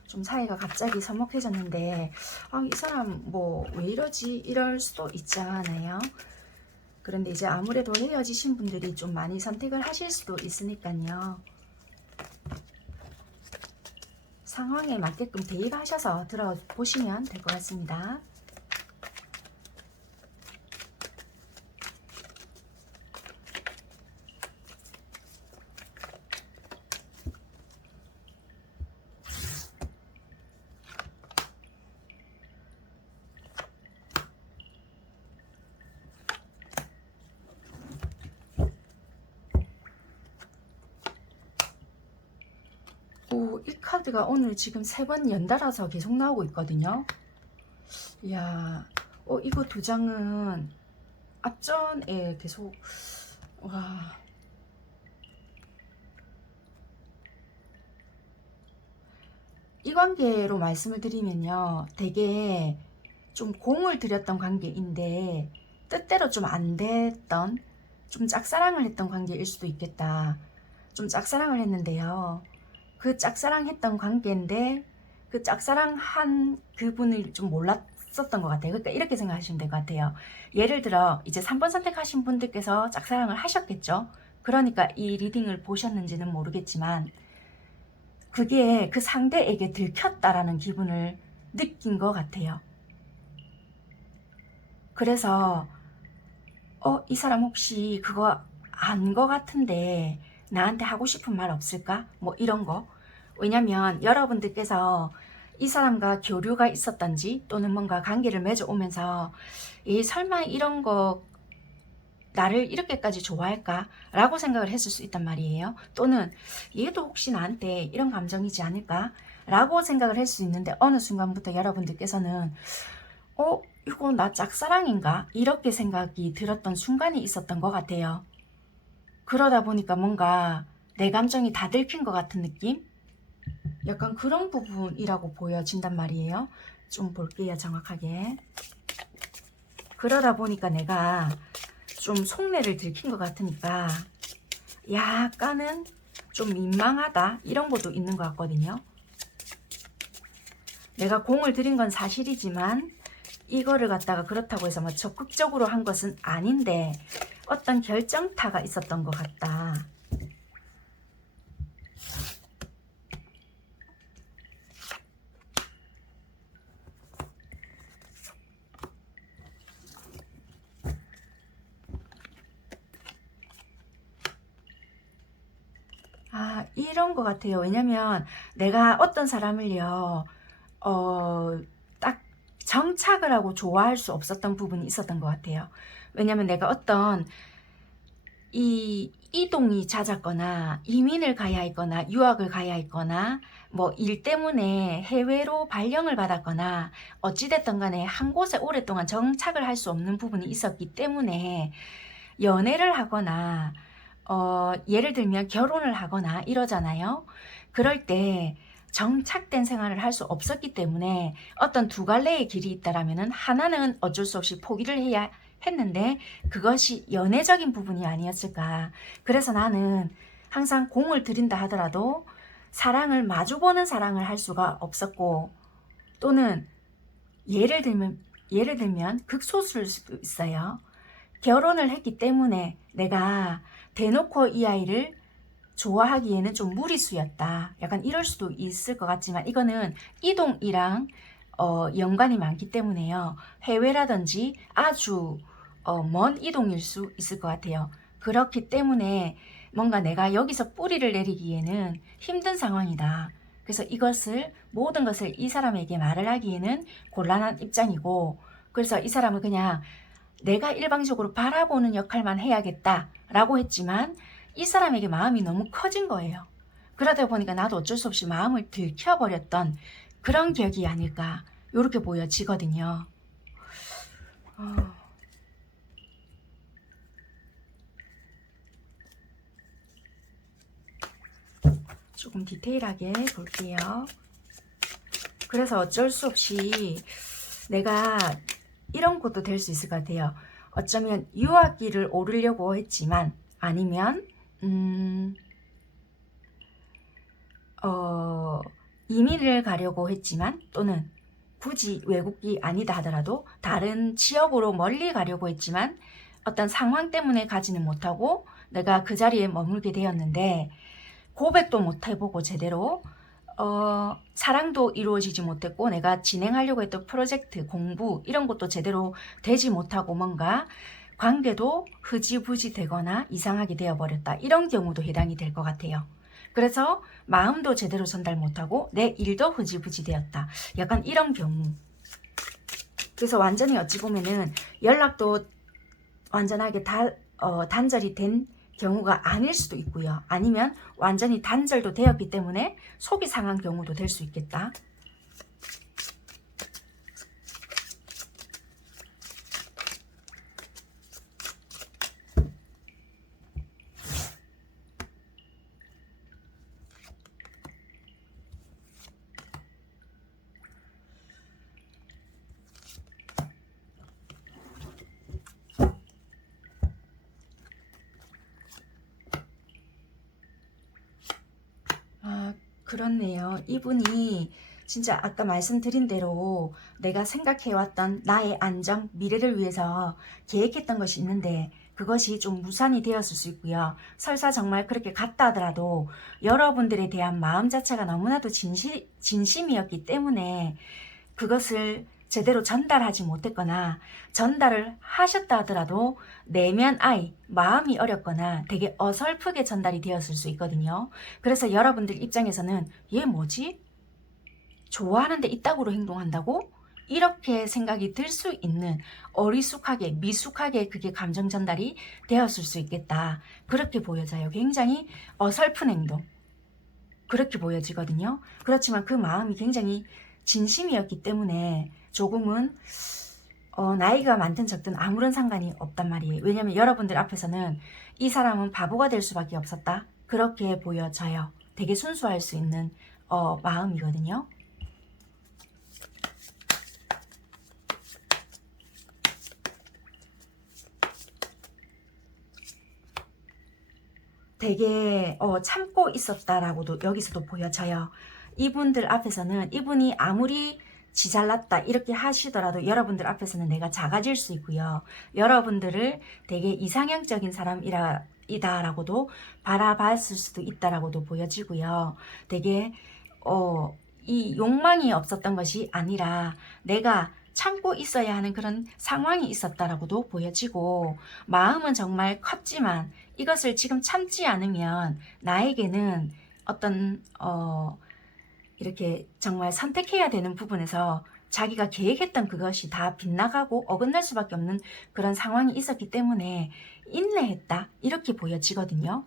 좀 사이가 갑자기 서먹해졌는데 이 사람 뭐 왜 이러지? 이럴 수도 있잖아요. 그런데 이제 아무래도 헤어지신 분들이 좀 많이 선택을 하실 수도 있으니까요. 상황에 맞게끔 대입하셔서 들어보시면 될 것 같습니다. 이 카드가 오늘 지금 3번 연달아서 계속 나오고 있거든요. 이야, 이거 2장은 앞전에 계속, 와. 이 관계로 말씀을 드리면요. 되게 좀 공을 들였던 관계인데, 뜻대로 좀 안 됐던, 좀 짝사랑을 했던 관계일 수도 있겠다. 좀 짝사랑을 했는데요. 그 짝사랑했던 관계인데 그 짝사랑한 그분을 좀 몰랐었던 것 같아요. 그러니까 이렇게 생각하시면 될 것 같아요. 예를 들어 이제 3번 선택하신 분들께서 짝사랑을 하셨겠죠. 그러니까 이 리딩을 보셨는지는 모르겠지만 그게 그 상대에게 들켰다라는 기분을 느낀 것 같아요. 그래서 이 사람 혹시 그거 안 것 같은데 나한테 하고 싶은 말 없을까? 뭐 이런 거. 왜냐면 여러분들께서 이 사람과 교류가 있었던지 또는 뭔가 관계를 맺어오면서 설마 이런 거 나를 이렇게까지 좋아할까? 라고 생각을 했을 수 있단 말이에요. 또는 얘도 혹시 나한테 이런 감정이지 않을까? 라고 생각을 할 수 있는데 어느 순간부터 여러분들께서는 이거 나 짝사랑인가? 이렇게 생각이 들었던 순간이 있었던 것 같아요. 그러다 보니까 뭔가 내 감정이 다 들킨 것 같은 느낌? 약간 그런 부분이라고 보여진단 말이에요. 좀 볼게요, 정확하게. 그러다 보니까 내가 좀 속내를 들킨 것 같으니까 약간은 좀 민망하다 이런 것도 있는 것 같거든요. 내가 공을 들인 건 사실이지만 이거를 갖다가 그렇다고 해서 뭐 적극적으로 한 것은 아닌데 어떤 결정타가 있었던 것 같다. 이런 것 같아요. 왜냐면 내가 어떤 사람을요, 딱 정착을 하고 좋아할 수 없었던 부분이 있었던 것 같아요. 왜냐면 내가 어떤 이 이동이 잦았거나 이민을 가야 했거나 유학을 가야 했거나 뭐 일 때문에 해외로 발령을 받았거나 어찌됐든 간에 한 곳에 오랫동안 정착을 할 수 없는 부분이 있었기 때문에 연애를 하거나 예를 들면 결혼을 하거나 이러잖아요. 그럴 때 정착된 생활을 할 수 없었기 때문에 어떤 두 갈래의 길이 있다라면은 하나는 어쩔 수 없이 포기를 해야 했는데 그것이 연애적인 부분이 아니었을까. 그래서 나는 항상 공을 들인다 하더라도 사랑을 마주보는 사랑을 할 수가 없었고, 또는 예를 들면 극소수일 수도 있어요. 결혼을 했기 때문에 내가 대놓고 이 아이를 좋아하기에는 좀 무리수였다. 약간 이럴 수도 있을 것 같지만 이거는 이동이랑 연관이 많기 때문에요. 해외라든지 아주 먼 이동일 수 있을 것 같아요. 그렇기 때문에 뭔가 내가 여기서 뿌리를 내리기에는 힘든 상황이다. 그래서 이것을 모든 것을 이 사람에게 말을 하기에는 곤란한 입장이고, 그래서 이 사람은 그냥 내가 일방적으로 바라보는 역할만 해야겠다라고 했지만 이 사람에게 마음이 너무 커진 거예요. 그러다 보니까 나도 어쩔 수 없이 마음을 들켜버렸던 그런 기억이 아닐까 이렇게 보여지거든요. 조금 디테일하게 볼게요. 그래서 어쩔 수 없이 내가 이런 것도 될 수 있을 것 같아요. 어쩌면 유학길을 오르려고 했지만, 아니면 이민을 가려고 했지만, 또는 굳이 외국이 아니다 하더라도 다른 지역으로 멀리 가려고 했지만 어떤 상황 때문에 가지는 못하고 내가 그 자리에 머물게 되었는데, 고백도 못 해보고 제대로 사랑도 이루어지지 못했고 내가 진행하려고 했던 프로젝트, 공부 이런 것도 제대로 되지 못하고 뭔가 관계도 흐지부지 되거나 이상하게 되어버렸다. 이런 경우도 해당이 될 것 같아요. 그래서 마음도 제대로 전달 못하고 내 일도 흐지부지 되었다. 약간 이런 경우. 그래서 완전히 어찌 보면은 연락도 완전하게 단절이 된 경우가 아닐 수도 있고요. 아니면 완전히 단절도 되었기 때문에 속이 상한 경우도 될 수 있겠다. 그렇네요. 이분이 진짜 아까 말씀드린 대로 내가 생각해왔던 나의 안정, 미래를 위해서 계획했던 것이 있는데 그것이 좀 무산이 되었을 수 있고요. 설사 정말 그렇게 갔다 하더라도 여러분들에 대한 마음 자체가 너무나도 진심이었기 때문에 그것을 제대로 전달하지 못했거나, 전달을 하셨다 하더라도 내면 마음이 어렵거나 되게 어설프게 전달이 되었을 수 있거든요. 그래서 여러분들 입장에서는 얘 뭐지? 좋아하는데 이따구로 행동한다고? 이렇게 생각이 들 수 있는, 어리숙하게 미숙하게 그게 감정 전달이 되었을 수 있겠다. 그렇게 보여져요. 굉장히 어설픈 행동, 그렇게 보여지거든요. 그렇지만 그 마음이 굉장히 진심이었기 때문에 조금은 나이가 많든 적든 아무런 상관이 없단 말이에요. 왜냐면 여러분들 앞에서는 이 사람은 바보가 될 수밖에 없었다. 그렇게 보여져요. 되게 순수할 수 있는 마음이거든요. 되게 참고 있었다라고도 여기서도 보여져요. 이분들 앞에서는 이분이 아무리 지 잘났다 이렇게 하시더라도 여러분들 앞에서는 내가 작아질 수 있고요. 여러분들을 되게 이상형적인 사람이다라고도 바라봤을 수도 있다라고도 보여지고요. 되게 이 욕망이 없었던 것이 아니라 내가 참고 있어야 하는 그런 상황이 있었다라고도 보여지고, 마음은 정말 컸지만 이것을 지금 참지 않으면 나에게는 어떤 이렇게 정말 선택해야 되는 부분에서 자기가 계획했던 그것이 다 빗나가고 어긋날 수밖에 없는 그런 상황이 있었기 때문에 인내했다 이렇게 보여지거든요.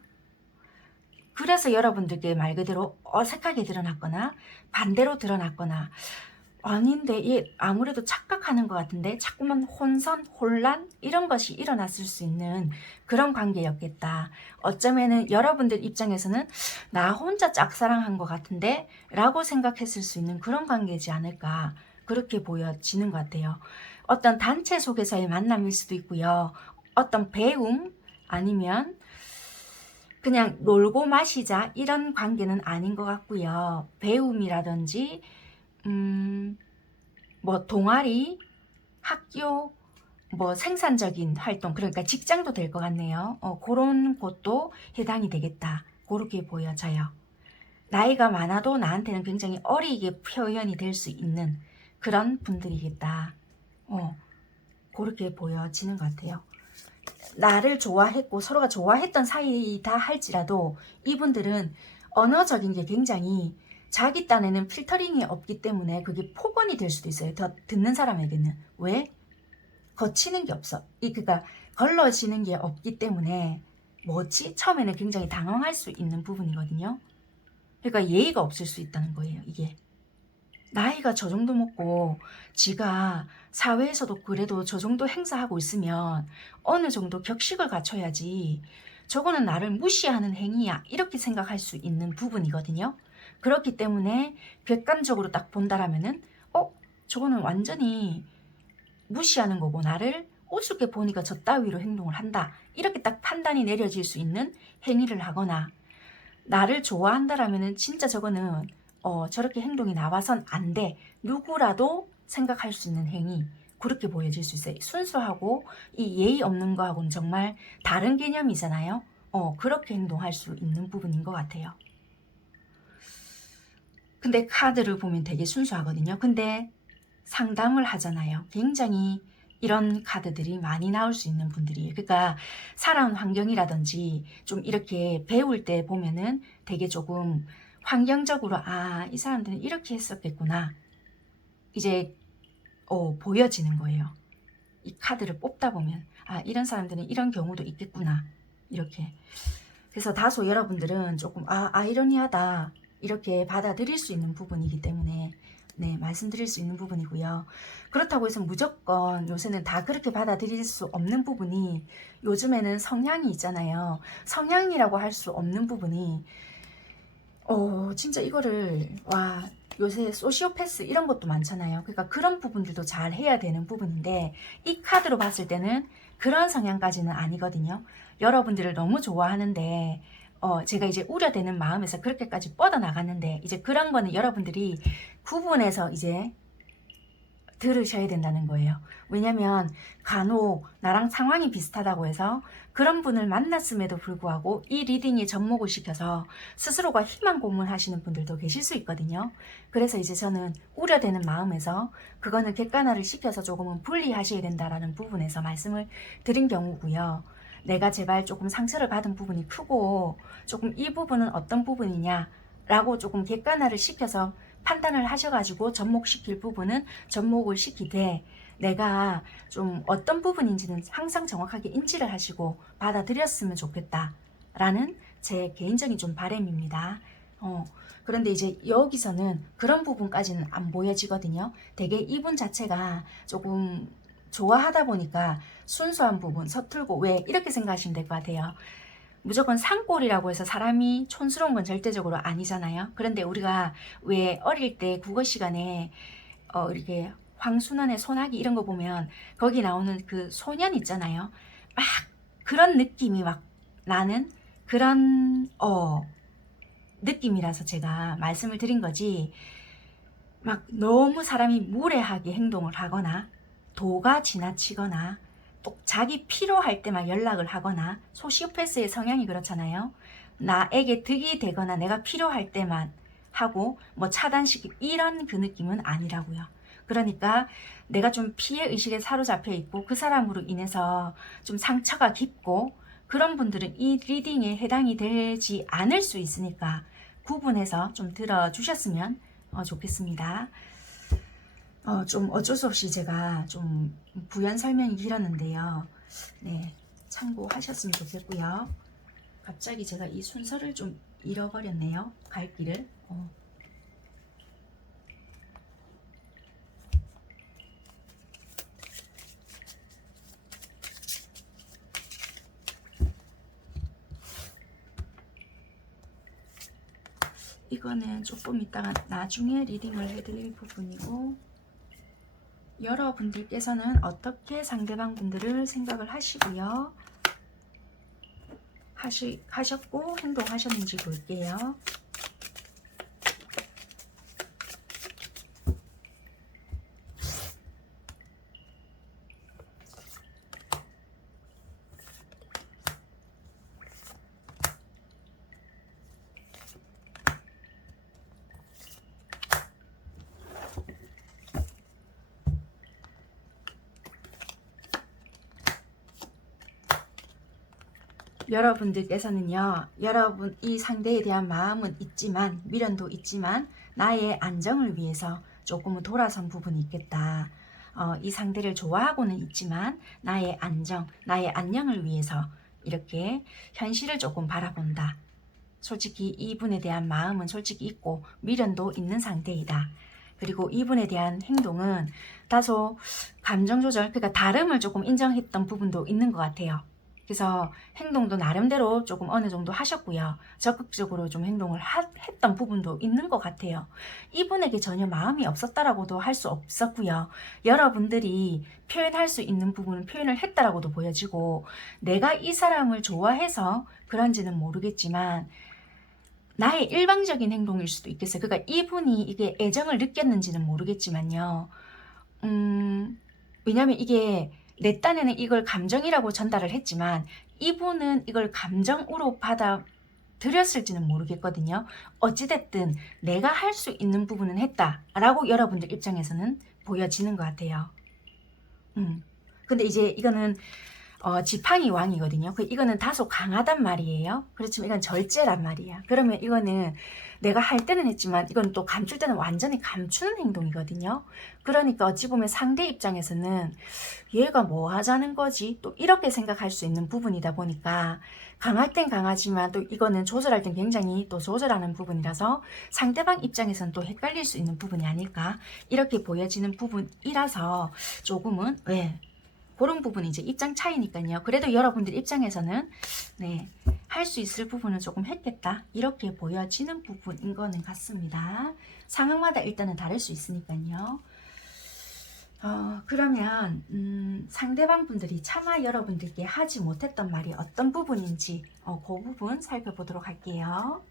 그래서 여러분들께 말 그대로 어색하게 드러났거나 반대로 드러났거나, 아닌데 얘 아무래도 착각하는 것 같은데 자꾸만 혼란 이런 것이 일어났을 수 있는 그런 관계였겠다. 어쩌면은 여러분들 입장에서는 나 혼자 짝사랑한 것 같은데 라고 생각했을 수 있는 그런 관계지 않을까, 그렇게 보여지는 것 같아요. 어떤 단체 속에서의 만남일 수도 있고요. 어떤 배움 아니면 그냥 놀고 마시자 이런 관계는 아닌 것 같고요. 배움이라든지 뭐 동아리, 학교, 뭐 생산적인 활동, 그러니까 직장도 될 것 같네요. 그런 곳도 해당이 되겠다. 그렇게 보여져요. 나이가 많아도 나한테는 굉장히 어리게 표현이 될 수 있는 그런 분들이겠다. 그렇게 보여지는 것 같아요. 나를 좋아했고 서로가 좋아했던 사이다 할지라도 이분들은 언어적인 게 굉장히 자기 딴에는 필터링이 없기 때문에 그게 폭언이 될 수도 있어요. 더 듣는 사람에게는. 왜? 거치는 게 없어. 그러니까 걸러지는 게 없기 때문에 뭐지? 처음에는 굉장히 당황할 수 있는 부분이거든요. 그러니까 예의가 없을 수 있다는 거예요. 이게. 나이가 저 정도 먹고 지가 사회에서도 그래도 저 정도 행사하고 있으면 어느 정도 격식을 갖춰야지, 저거는 나를 무시하는 행위야 이렇게 생각할 수 있는 부분이거든요. 그렇기 때문에 객관적으로 딱 본다라면은 저거는 완전히 무시하는 거고 나를 우습게 보니까 저 따위로 행동을 한다 이렇게 딱 판단이 내려질 수 있는 행위를 하거나, 나를 좋아한다라면은 진짜 저거는 저렇게 행동이 나와선 안 돼. 누구라도 생각할 수 있는 행위. 그렇게 보여질 수 있어요. 순수하고 이 예의 없는 거하고는 정말 다른 개념이잖아요. 그렇게 행동할 수 있는 부분인 것 같아요. 근데 카드를 보면 되게 순수하거든요. 근데 상담을 하잖아요. 굉장히 이런 카드들이 많이 나올 수 있는 분들이에요. 그러니까 살아온 환경이라든지 좀 이렇게 배울 때 보면은 되게 조금 환경적으로 이 사람들은 이렇게 했었겠구나 이제 보여지는 거예요. 이 카드를 뽑다 보면 이런 사람들은 이런 경우도 있겠구나 이렇게. 그래서 다소 여러분들은 조금 아이러니하다 이렇게 받아들일 수 있는 부분이기 때문에 말씀드릴 수 있는 부분이고요. 그렇다고 해서 무조건 요새는 다 그렇게 받아들일 수 없는 부분이, 요즘에는 성향이 있잖아요. 성향이라고 할 수 없는 부분이 진짜 이거를 요새 소시오패스 이런 것도 많잖아요. 그러니까 그런 부분들도 잘 해야 되는 부분인데 이 카드로 봤을 때는 그런 성향까지는 아니거든요. 여러분들을 너무 좋아하는데 제가 이제 우려되는 마음에서 그렇게까지 뻗어나갔는데, 이제 그런 거는 여러분들이 구분해서 이제 들으셔야 된다는 거예요. 왜냐면 간혹 나랑 상황이 비슷하다고 해서 그런 분을 만났음에도 불구하고 이 리딩에 접목을 시켜서 스스로가 희망 고문하시는 분들도 계실 수 있거든요. 그래서 이제 저는 우려되는 마음에서 그거는 객관화를 시켜서 조금은 분리하셔야 된다라는 부분에서 말씀을 드린 경우고요. 내가 제발 조금 상처를 받은 부분이 크고 조금 이 부분은 어떤 부분이냐 라고 조금 객관화를 시켜서 판단을 하셔가지고 접목시킬 부분은 접목을 시키되, 내가 좀 어떤 부분인지는 항상 정확하게 인지를 하시고 받아들였으면 좋겠다라는 제 개인적인 좀 바람입니다. 그런데 이제 여기서는 그런 부분까지는 안 보여지거든요. 되게 이분 자체가 조금 좋아하다 보니까 순수한 부분, 서툴고 왜 이렇게 생각하시면 될 것 같아요. 무조건 산골이라고 해서 사람이 촌스러운 건 절대적으로 아니잖아요. 그런데 우리가 왜 어릴 때 국어 시간에 이렇게 황순원의 소나기 이런 거 보면 거기 나오는 그 소년 있잖아요. 막 그런 느낌이 막 나는 그런 느낌이라서 제가 말씀을 드린 거지. 막 너무 사람이 무례하게 행동을 하거나 도가 지나치거나 또 자기 필요할 때만 연락을 하거나 소시오패스의 성향이 그렇잖아요. 나에게 득이 되거나 내가 필요할 때만 하고 뭐 차단시키고 이런 그 느낌은 아니라고요. 그러니까 내가 좀 피해 의식에 사로잡혀 있고 그 사람으로 인해서 좀 상처가 깊고 그런 분들은 이 리딩에 해당이 되지 않을 수 있으니까 구분해서 좀 들어주셨으면 좋겠습니다. 좀 어쩔 수 없이 제가 좀 부연 설명이 길었는데요. 네, 참고하셨으면 좋겠고요. 갑자기 제가 이 순서를 좀 잃어버렸네요. 갈 길을. 이거는 조금 이따가 나중에 리딩을 해드릴 부분이고, 여러분들께서는 어떻게 상대방 분들을 생각을 하시고요. 하셨고 행동하셨는지 볼게요. 여러분들께서는요, 여러분 이 상대에 대한 마음은 있지만, 미련도 있지만 나의 안정을 위해서 조금은 돌아선 부분이 있겠다. 이 상대를 좋아하고는 있지만 나의 안정, 나의 안녕을 위해서 이렇게 현실을 조금 바라본다. 솔직히 이분에 대한 마음은 솔직히 있고 미련도 있는 상태이다. 그리고 이분에 대한 행동은 다소 감정 조절, 그러니까 다름을 조금 인정했던 부분도 있는 것 같아요. 그래서 행동도 나름대로 조금 어느 정도 하셨고요. 적극적으로 좀 행동을 했던 부분도 있는 것 같아요. 이분에게 전혀 마음이 없었다라고도 할 수 없었고요. 여러분들이 표현할 수 있는 부분은 표현을 했다라고도 보여지고, 내가 이 사람을 좋아해서 그런지는 모르겠지만 나의 일방적인 행동일 수도 있겠어요. 그러니까 이분이 이게 애정을 느꼈는지는 모르겠지만요. 왜냐면 이게 내 딴에는 이걸 감정이라고 전달을 했지만 이분은 이걸 감정으로 받아들였을지는 모르겠거든요. 어찌됐든 내가 할 수 있는 부분은 했다라고 여러분들 입장에서는 보여지는 것 같아요. 근데 이제 이거는 지팡이 왕이거든요. 이거는 다소 강하단 말이에요. 그렇지만 이건 절제란 말이야. 그러면 이거는 내가 할 때는 했지만 이건 또 감출 때는 완전히 감추는 행동이거든요. 그러니까 어찌 보면 상대 입장에서는 얘가 뭐 하자는 거지? 또 이렇게 생각할 수 있는 부분이다 보니까 강할 땐 강하지만 또 이거는 조절할 땐 굉장히 또 조절하는 부분이라서 상대방 입장에서는 또 헷갈릴 수 있는 부분이 아닐까 이렇게 보여지는 부분이라서 조금은 그런 부분이 이제 입장 차이니까요. 그래도 여러분들 입장에서는 할 수 있을 부분은 조금 했겠다 이렇게 보여지는 부분인 거는 같습니다. 상황마다 일단은 다를 수 있으니까요. 그러면 상대방 분들이 차마 여러분들께 하지 못했던 말이 어떤 부분인지 그 부분 살펴보도록 할게요.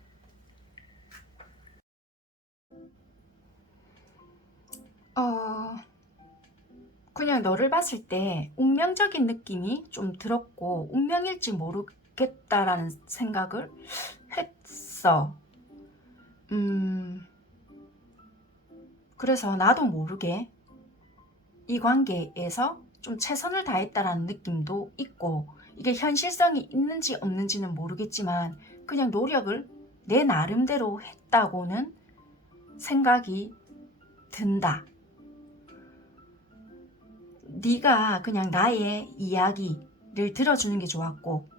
그냥 너를 봤을 때 운명적인 느낌이 좀 들었고 운명일지 모르겠다라는 생각을 했어. 그래서 나도 모르게 이 관계에서 좀 최선을 다했다라는 느낌도 있고, 이게 현실성이 있는지 없는지는 모르겠지만 그냥 노력을 내 나름대로 했다고는 생각이 든다. 네가 그냥 나의 이야기를 들어주는 게 좋았고,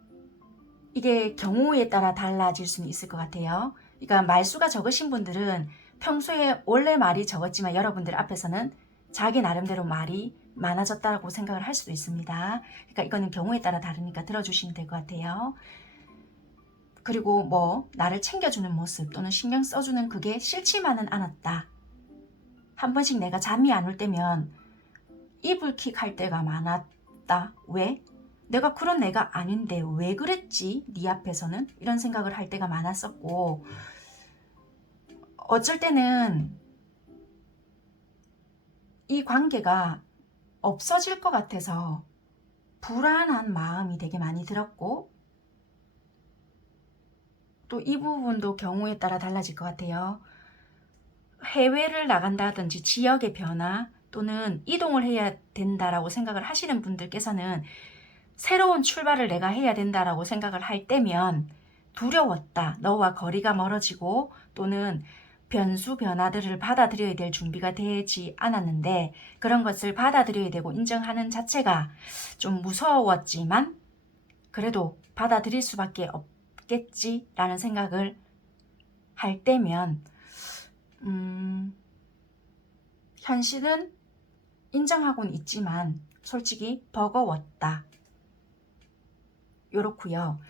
이게 경우에 따라 달라질 수는 있을 것 같아요. 그러니까 말수가 적으신 분들은 평소에 원래 말이 적었지만 여러분들 앞에서는 자기 나름대로 말이 많아졌다고 생각을 할 수도 있습니다. 그러니까 이거는 경우에 따라 다르니까 들어주시면 될 것 같아요. 그리고 뭐 나를 챙겨주는 모습 또는 신경 써주는 그게 싫지만은 않았다. 한 번씩 내가 잠이 안 올 때면 이불킥 할 때가 많았다. 왜? 내가 그런 애가 아닌데 왜 그랬지? 네 앞에서는? 이런 생각을 할 때가 많았었고, 어쩔 때는 이 관계가 없어질 것 같아서 불안한 마음이 되게 많이 들었고, 또 이 부분도 경우에 따라 달라질 것 같아요. 해외를 나간다든지 지역의 변화 또는 이동을 해야 된다라고 생각을 하시는 분들께서는 새로운 출발을 내가 해야 된다라고 생각을 할 때면 두려웠다. 너와 거리가 멀어지고 또는 변수 변화들을 받아들여야 될 준비가 되지 않았는데 그런 것을 받아들여야 되고 인정하는 자체가 좀 무서웠지만 그래도 받아들일 수밖에 없겠지라는 생각을 할 때면 현실은 인정하고는 있지만 솔직히 버거웠다. 요렇고요.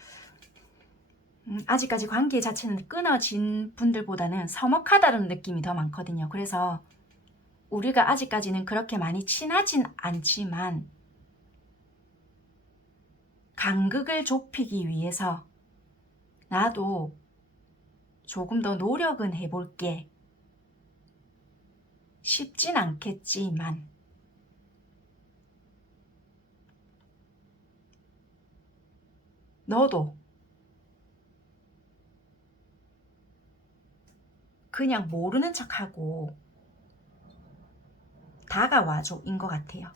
아직까지 관계 자체는 끊어진 분들보다는 서먹하다는 느낌이 더 많거든요. 그래서 우리가 아직까지는 그렇게 많이 친하진 않지만 간극을 좁히기 위해서 나도 조금 더 노력은 해볼게. 쉽진 않겠지만 너도 그냥 모르는 척하고 다가와줘인 것 같아요.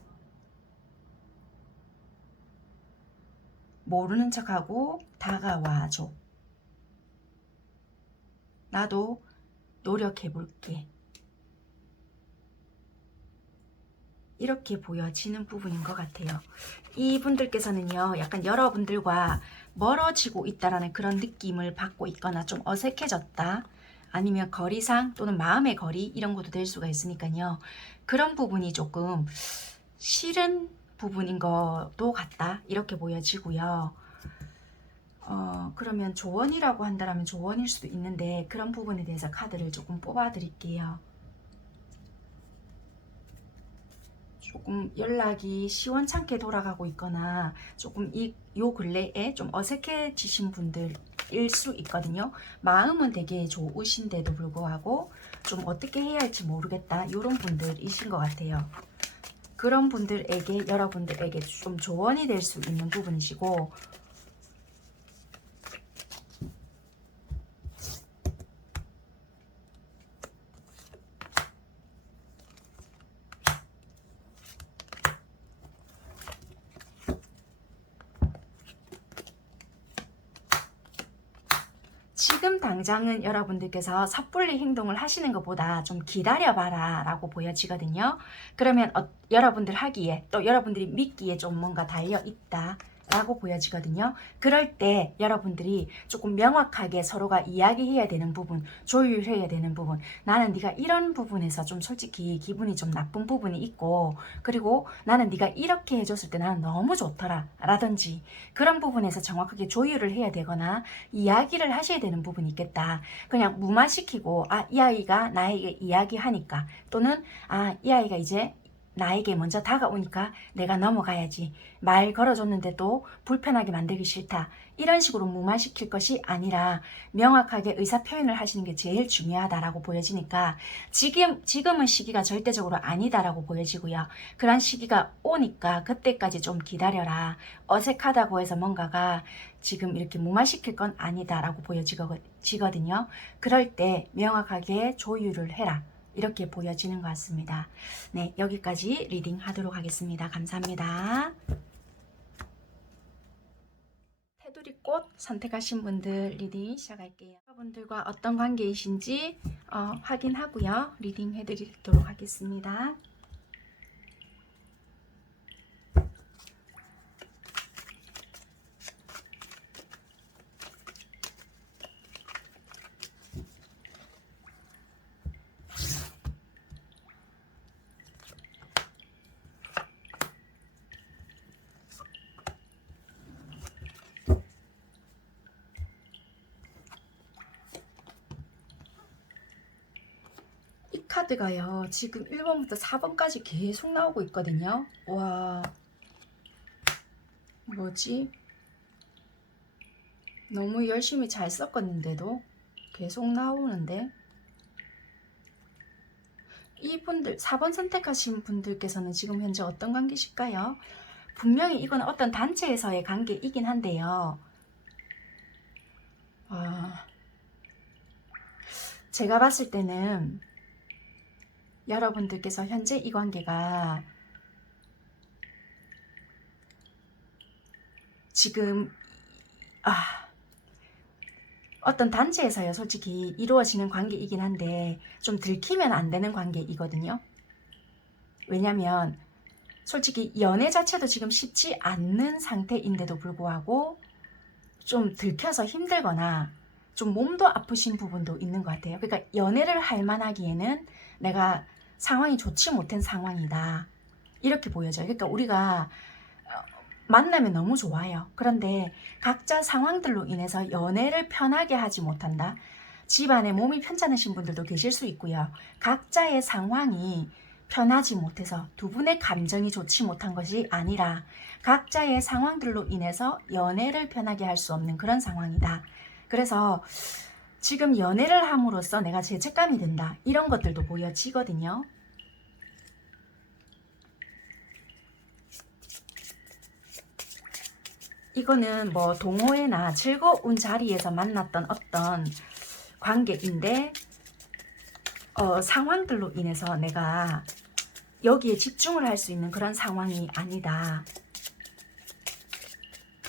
모르는 척하고 다가와줘. 나도 노력해볼게. 이렇게 보여지는 부분인 것 같아요. 이분들께서는요, 약간 여러분들과 멀어지고 있다라는 그런 느낌을 받고 있거나 좀 어색해졌다. 아니면 거리상 또는 마음의 거리 이런 것도 될 수가 있으니까요. 그런 부분이 조금 싫은 부분인 것도 같다. 이렇게 보여지고요. 그러면 조언이라고 한다면 조언일 수도 있는데 그런 부분에 대해서 카드를 조금 뽑아 드릴게요. 조금 연락이 시원찮게 돌아가고 있거나 조금 요 근래에 좀 어색해지신 분들일 수 있거든요. 마음은 되게 좋으신데도 불구하고 좀 어떻게 해야 할지 모르겠다 이런 분들이신 것 같아요. 그런 분들에게 여러분들에게 좀 조언이 될 수 있는 부분이시고 지금 당장은 여러분들께서 섣불리 행동을 하시는 것보다 좀 기다려봐라 라고 보여지거든요. 그러면 여러분들 하기에 또 여러분들이 믿기에 좀 뭔가 달려있다 라고 보여지거든요. 그럴 때 여러분들이 조금 명확하게 서로가 이야기해야 되는 부분, 조율해야 되는 부분, 나는 네가 이런 부분에서 좀 솔직히 기분이 좀 나쁜 부분이 있고 그리고 나는 네가 이렇게 해줬을 때 나는 너무 좋더라 라든지 그런 부분에서 정확하게 조율을 해야 되거나 이야기를 하셔야 되는 부분이 있겠다. 그냥 무마시키고 이 아이가 나에게 이야기하니까 또는 이 아이가 이제 나에게 먼저 다가오니까 내가 넘어가야지. 말 걸어줬는데도 불편하게 만들기 싫다. 이런 식으로 무마시킬 것이 아니라 명확하게 의사 표현을 하시는 게 제일 중요하다라고 보여지니까 지금은 시기가 절대적으로 아니다라고 보여지고요. 그런 시기가 오니까 그때까지 좀 기다려라. 어색하다고 해서 뭔가가 지금 이렇게 무마시킬 건 아니다라고 보여지거든요. 그럴 때 명확하게 조율을 해라. 이렇게 보여지는 것 같습니다. 네, 여기까지 리딩 하도록 하겠습니다. 감사합니다. 테두리꽃 선택하신 분들 리딩 시작할게요. 여러분들과 어떤 관계이신지 확인하고요. 리딩 해드리도록 하겠습니다. 카드가요. 지금 1번부터 4번까지 계속 나오고 있거든요. 와, 뭐지? 너무 열심히 잘 썼었는데도 계속 나오는데, 이분들 4번 선택하신 분들께서는 지금 현재 어떤 관계실까요? 분명히 이건 어떤 단체에서의 관계이긴 한데요. 제가 봤을 때는 여러분들께서 현재 이 관계가 지금 어떤 단체에서요, 솔직히 이루어지는 관계이긴 한데 좀 들키면 안 되는 관계이거든요. 왜냐면 솔직히 연애 자체도 지금 쉽지 않는 상태인데도 불구하고 좀 들켜서 힘들거나 좀 몸도 아프신 부분도 있는 것 같아요. 그러니까 연애를 할 만하기에는 내가 상황이 좋지 못한 상황이다, 이렇게 보여져요. 그러니까 우리가 만나면 너무 좋아요. 그런데 각자 상황들로 인해서 연애를 편하게 하지 못한다. 집안에 몸이 편찮으신 분들도 계실 수 있고요. 각자의 상황이 편하지 못해서 두 분의 감정이 좋지 못한 것이 아니라 각자의 상황들로 인해서 연애를 편하게 할 수 없는 그런 상황이다. 그래서 지금 연애를 함으로써 내가 죄책감이 든다, 이런 것들도 보여지거든요. 이거는 뭐 동호회나 즐거운 자리에서 만났던 어떤 관계인데 상황들로 인해서 내가 여기에 집중을 할 수 있는 그런 상황이 아니다.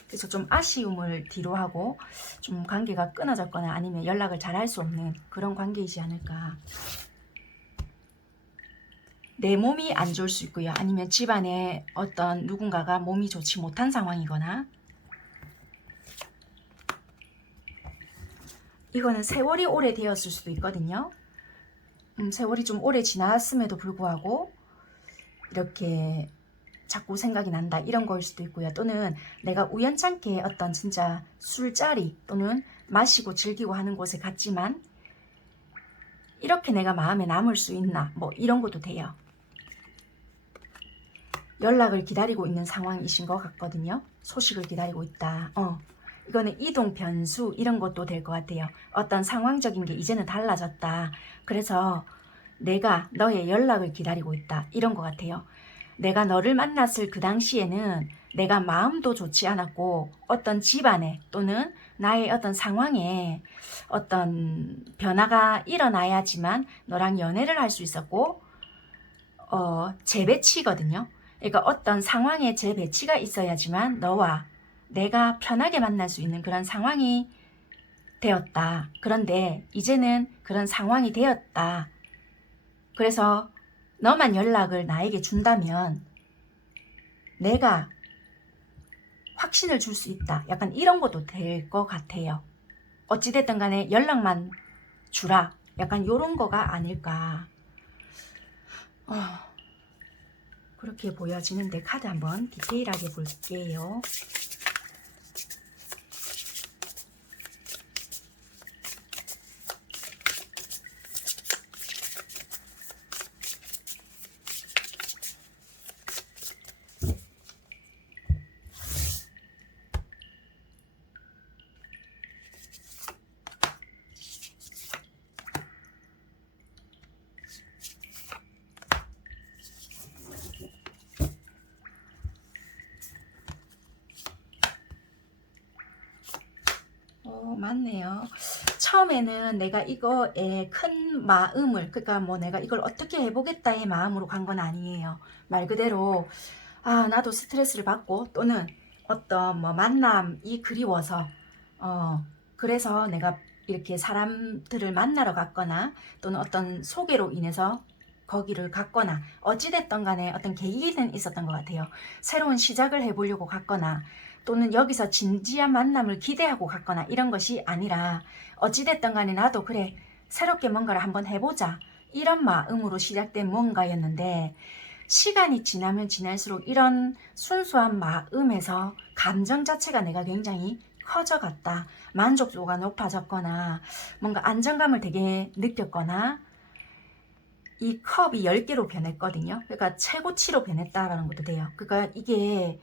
그래서 좀 아쉬움을 뒤로 하고 좀 관계가 끊어졌거나 아니면 연락을 잘 할 수 없는 그런 관계이지 않을까. 내 몸이 안 좋을 수 있고요. 아니면 집안에 어떤 누군가가 몸이 좋지 못한 상황이거나, 이거는 세월이 오래되었을 수도 있거든요. 세월이 좀 오래 지났음에도 불구하고 이렇게 자꾸 생각이 난다, 이런 거일 수도 있고요. 또는 내가 우연찮게 어떤 진짜 술자리 또는 마시고 즐기고 하는 곳에 갔지만 이렇게 내가 마음에 남을 수 있나, 뭐 이런 것도 돼요. 연락을 기다리고 있는 상황이신 것 같거든요. 소식을 기다리고 있다. 이거는 이동 변수, 이런 것도 될 것 같아요. 어떤 상황적인 게 이제는 달라졌다. 그래서 내가 너의 연락을 기다리고 있다, 이런 것 같아요. 내가 너를 만났을 그 당시에는 내가 마음도 좋지 않았고 어떤 집안에 또는 나의 어떤 상황에 어떤 변화가 일어나야지만 너랑 연애를 할 수 있었고 재배치거든요. 그러니까 어떤 상황에 재배치가 있어야지만 너와 내가 편하게 만날 수 있는 그런 상황이 되었다. 그런데 이제는 그런 상황이 되었다. 그래서 너만 연락을 나에게 준다면 내가 확신을 줄 수 있다, 약간 이런 것도 될 것 같아요. 어찌됐든 간에 연락만 주라, 약간 이런 거가 아닐까. 그렇게 보여지는데 카드 한번 디테일하게 볼게요. 맞네요. 처음에는 내가 이거에 큰 마음을, 그러니까 뭐 내가 이걸 어떻게 해보겠다의 마음으로 간 건 아니에요. 말 그대로 나도 스트레스를 받고 또는 어떤 뭐 만남이 그리워서 그래서 내가 이렇게 사람들을 만나러 갔거나 또는 어떤 소개로 인해서 거기를 갔거나 어찌됐던 간에 어떤 계기는 있었던 것 같아요. 새로운 시작을 해보려고 갔거나 또는 여기서 진지한 만남을 기대하고 갔거나 이런 것이 아니라 어찌됐든 간에 나도 그래 새롭게 뭔가를 한번 해보자, 이런 마음으로 시작된 뭔가였는데 시간이 지나면 지날수록 이런 순수한 마음에서 감정 자체가 내가 굉장히 커져갔다. 만족도가 높아졌거나 뭔가 안정감을 되게 느꼈거나 이 컵이 10개로 변했거든요. 그러니까 최고치로 변했다라는 것도 돼요. 그러니까 이게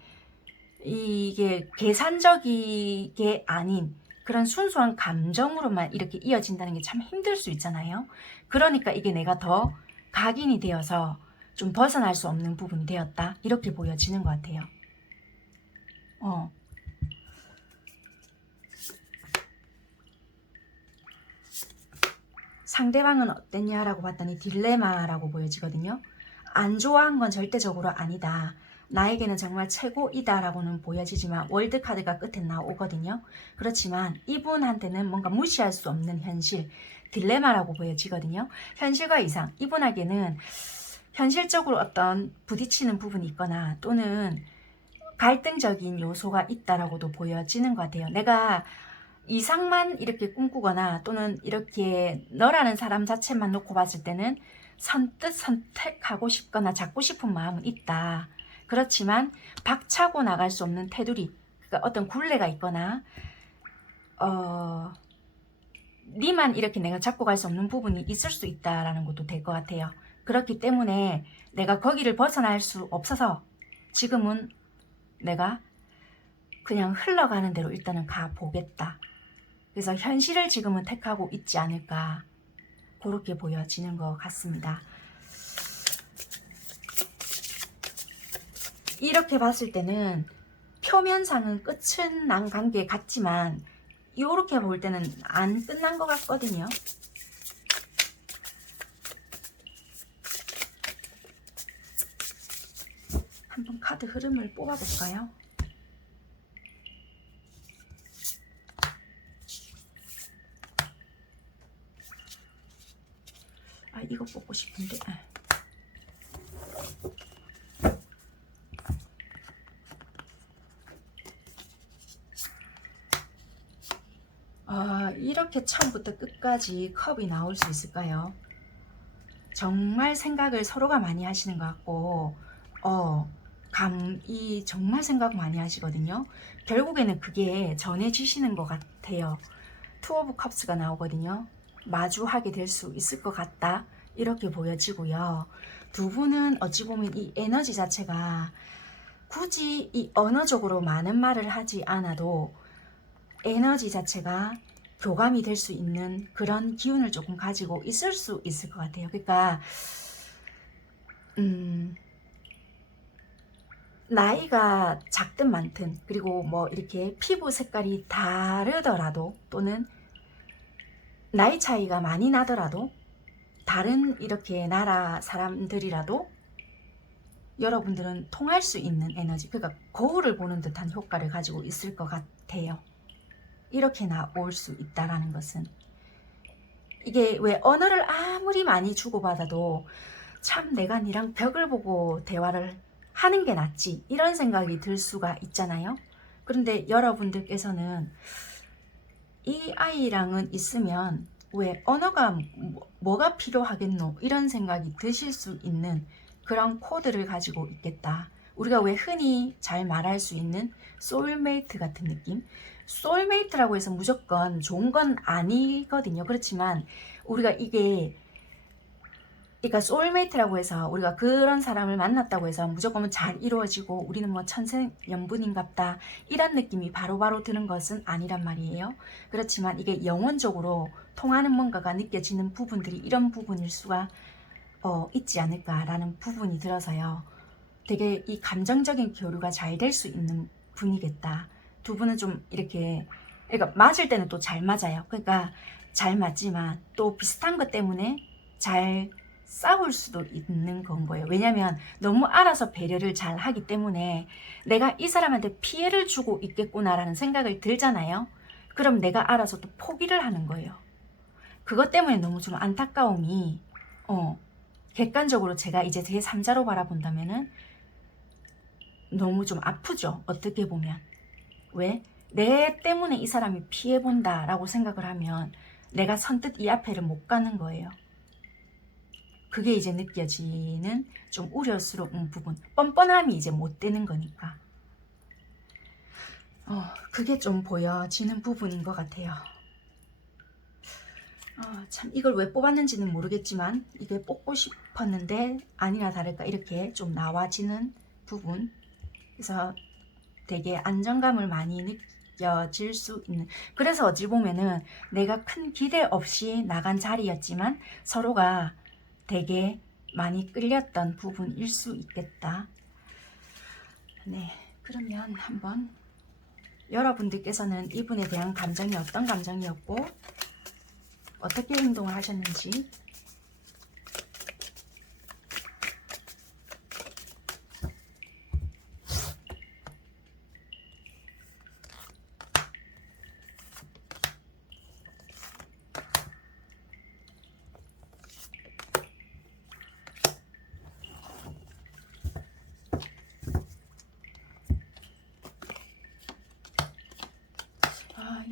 계산적이게 아닌 그런 순수한 감정으로만 이렇게 이어진다는 게 참 힘들 수 있잖아요. 그러니까 이게 내가 더 각인이 되어서 좀 벗어날 수 없는 부분이 되었다. 이렇게 보여지는 것 같아요. 상대방은 어땠냐라고 봤더니 딜레마라고 보여지거든요. 안 좋아한 건 절대적으로 아니다. 나에게는 정말 최고이다 라고는 보여지지만 월드카드가 끝에 나오거든요. 그렇지만 이분한테는 뭔가 무시할 수 없는 현실, 딜레마라고 보여지거든요. 현실과 이상, 이분에게는 현실적으로 어떤 부딪히는 부분이 있거나 또는 갈등적인 요소가 있다라고도 보여지는 것 같아요. 내가 이상만 이렇게 꿈꾸거나 또는 이렇게 너라는 사람 자체만 놓고 봤을 때는 선뜻 선택하고 싶거나 잡고 싶은 마음은 있다. 그렇지만 박차고 나갈 수 없는 테두리, 그러니까 어떤 굴레가 있거나 니만 이렇게 내가 잡고 갈 수 없는 부분이 있을 수 있다라는 것도 될 것 같아요. 그렇기 때문에 내가 거기를 벗어날 수 없어서 지금은 내가 그냥 흘러가는 대로 일단은 가보겠다. 그래서 현실을 지금은 택하고 있지 않을까, 그렇게 보여지는 것 같습니다. 이렇게 봤을 때는 표면상은 끝은 난 관계 같지만 이렇게 볼 때는 안 끝난 것 같거든요. 한번 카드 흐름을 뽑아볼까요? 아, 이거 뽑고 싶은데. 이렇게 처음부터 끝까지 컵이 나올 수 있을까요? 정말 생각을 서로가 많이 하시는 것 같고, 정말 생각 많이 하시거든요. 결국에는 그게 전해지시는 것 같아요. 투 오브 컵스가 나오거든요. 마주하게 될 수 있을 것 같다. 이렇게 보여지고요. 두 분은 어찌 보면 이 에너지 자체가 굳이 이 언어적으로 많은 말을 하지 않아도 에너지 자체가 교감이 될 수 있는 그런 기운을 조금 가지고 있을 수 있을 것 같아요. 그러니까 나이가 작든 많든, 그리고 뭐 이렇게 피부 색깔이 다르더라도 또는 나이 차이가 많이 나더라도 다른 이렇게 나라 사람들이라도 여러분들은 통할 수 있는 에너지, 그러니까 거울을 보는 듯한 효과를 가지고 있을 것 같아요. 이렇게 나올 수 있다라는 것은, 이게 왜 언어를 아무리 많이 주고받아도 참 내가 니랑 벽을 보고 대화를 하는 게 낫지, 이런 생각이 들 수가 있잖아요. 그런데 여러분들께서는 이 아이랑은 있으면 왜 언어가 뭐가 필요하겠노, 이런 생각이 드실 수 있는 그런 코드를 가지고 있겠다. 우리가 왜 흔히 잘 말할 수 있는 소울메이트 같은 느낌? 소울메이트라고 해서 무조건 좋은 건 아니거든요. 그렇지만 우리가 그러니까 소울메이트라고 해서 우리가 그런 사람을 만났다고 해서 무조건 잘 이루어지고 우리는 뭐 천생연분인갑다, 이런 느낌이 바로바로 드는 것은 아니란 말이에요. 그렇지만 이게 영혼적으로 통하는 뭔가가 느껴지는 부분들이 이런 부분일 수가 있지 않을까라는 부분이 들어서요. 되게 이 감정적인 교류가 잘 될 수 있는 분이겠다. 두 분은 좀 이렇게, 그러니까 맞을 때는 또 잘 맞아요. 그러니까 잘 맞지만 또 비슷한 것 때문에 잘 싸울 수도 있는 건 거예요. 왜냐면 너무 알아서 배려를 잘 하기 때문에 내가 이 사람한테 피해를 주고 있겠구나라는 생각을 들잖아요. 그럼 내가 알아서 또 포기를 하는 거예요. 그것 때문에 너무 좀 안타까움이, 객관적으로 제가 이제 제 3자로 바라본다면은 너무 좀 아프죠. 어떻게 보면. 왜? 내 때문에 이 사람이 피해본다라고 생각을 하면 내가 선뜻 이 앞에를 못 가는 거예요. 그게 이제 느껴지는 좀 우려스러운 부분, 뻔뻔함이 이제 못 되는 거니까. 그게 좀 보여지는 부분인 것 같아요. 참 이걸 왜 뽑았는지는 모르겠지만 이게 뽑고 싶었는데 아니나 다를까 이렇게 좀 나와지는 부분. 그래서 되게 안정감을 많이 느껴질 수 있는, 그래서 어찌 보면은 내가 큰 기대 없이 나간 자리였지만 서로가 되게 많이 끌렸던 부분일 수 있겠다. 네, 그러면 한번 여러분들께서는 이분에 대한 감정이 어떤 감정이었고 어떻게 행동을 하셨는지.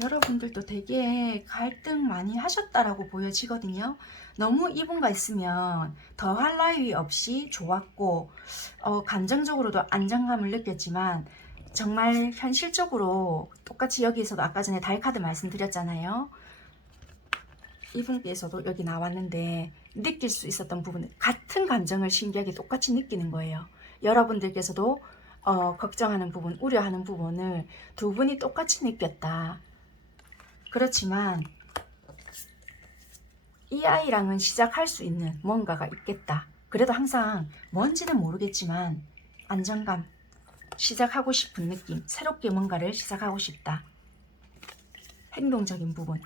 여러분들도 되게 갈등 많이 하셨다라고 보여지거든요. 너무 이분과 있으면 더할 나위 없이 좋았고 감정적으로도 안정감을 느꼈지만 정말 현실적으로 똑같이 여기에서도 아까 전에 달 카드 말씀드렸잖아요. 이분께서도 여기 나왔는데 느낄 수 있었던 부분은 같은 감정을 신기하게 똑같이 느끼는 거예요. 여러분들께서도 걱정하는 부분, 우려하는 부분을 두 분이 똑같이 느꼈다. 그렇지만 이 아이랑은 시작할 수 있는 뭔가가 있겠다. 그래도 항상 뭔지는 모르겠지만 안정감, 시작하고 싶은 느낌, 새롭게 뭔가를 시작하고 싶다. 행동적인 부분.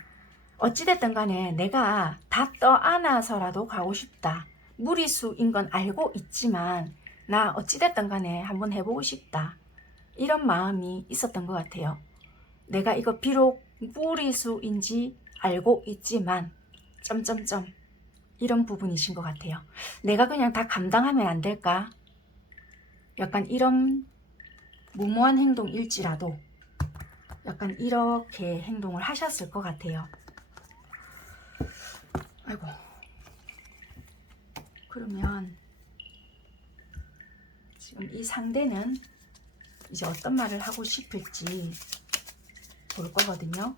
어찌됐든 간에 내가 다 떠안아서라도 가고 싶다. 무리수인 건 알고 있지만 나 어찌됐든 간에 한번 해보고 싶다. 이런 마음이 있었던 것 같아요. 내가 이거 비록 무리수인지 알고 있지만 점점점 이런 부분이신 것 같아요. 내가 그냥 다 감당하면 안 될까? 약간 이런 무모한 행동일지라도 약간 이렇게 행동을 하셨을 것 같아요. 아이고. 그러면 지금 이 상대는 이제 어떤 말을 하고 싶을지 볼 거거든요.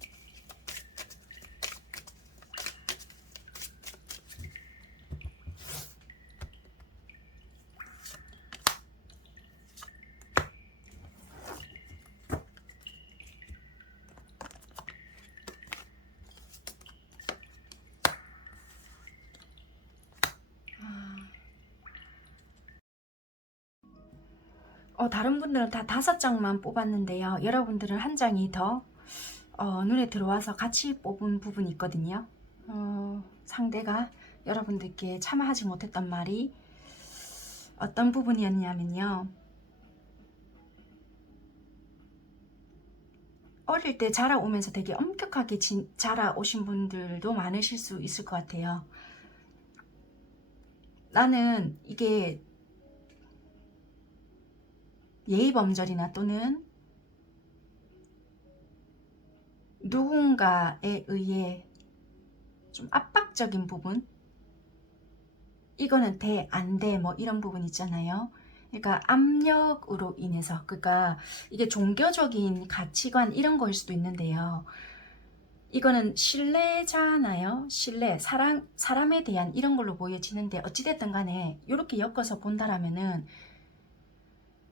다른 분들은 다 5장만 뽑았는데요. 여러분들은 한 장이 더 눈에 들어와서 같이 뽑은 부분이 있거든요. 상대가 여러분들께 참아하지 못했던 말이 어떤 부분이었냐면요. 어릴 때 자라오면서 되게 엄격하게 자라오신 분들도 많으실 수 있을 것 같아요. 나는 이게 예의범절이나 또는 누군가에 의해 좀 압박적인 부분, 이거는 돼, 안 돼, 뭐 이런 부분 있잖아요. 그러니까 압력으로 인해서, 그러니까 이게 종교적인 가치관 이런 거일 수도 있는데요. 이거는 신뢰잖아요. 신뢰, 사람에 대한 이런 걸로 보여지는데 어찌됐든 간에 이렇게 엮어서 본다라면은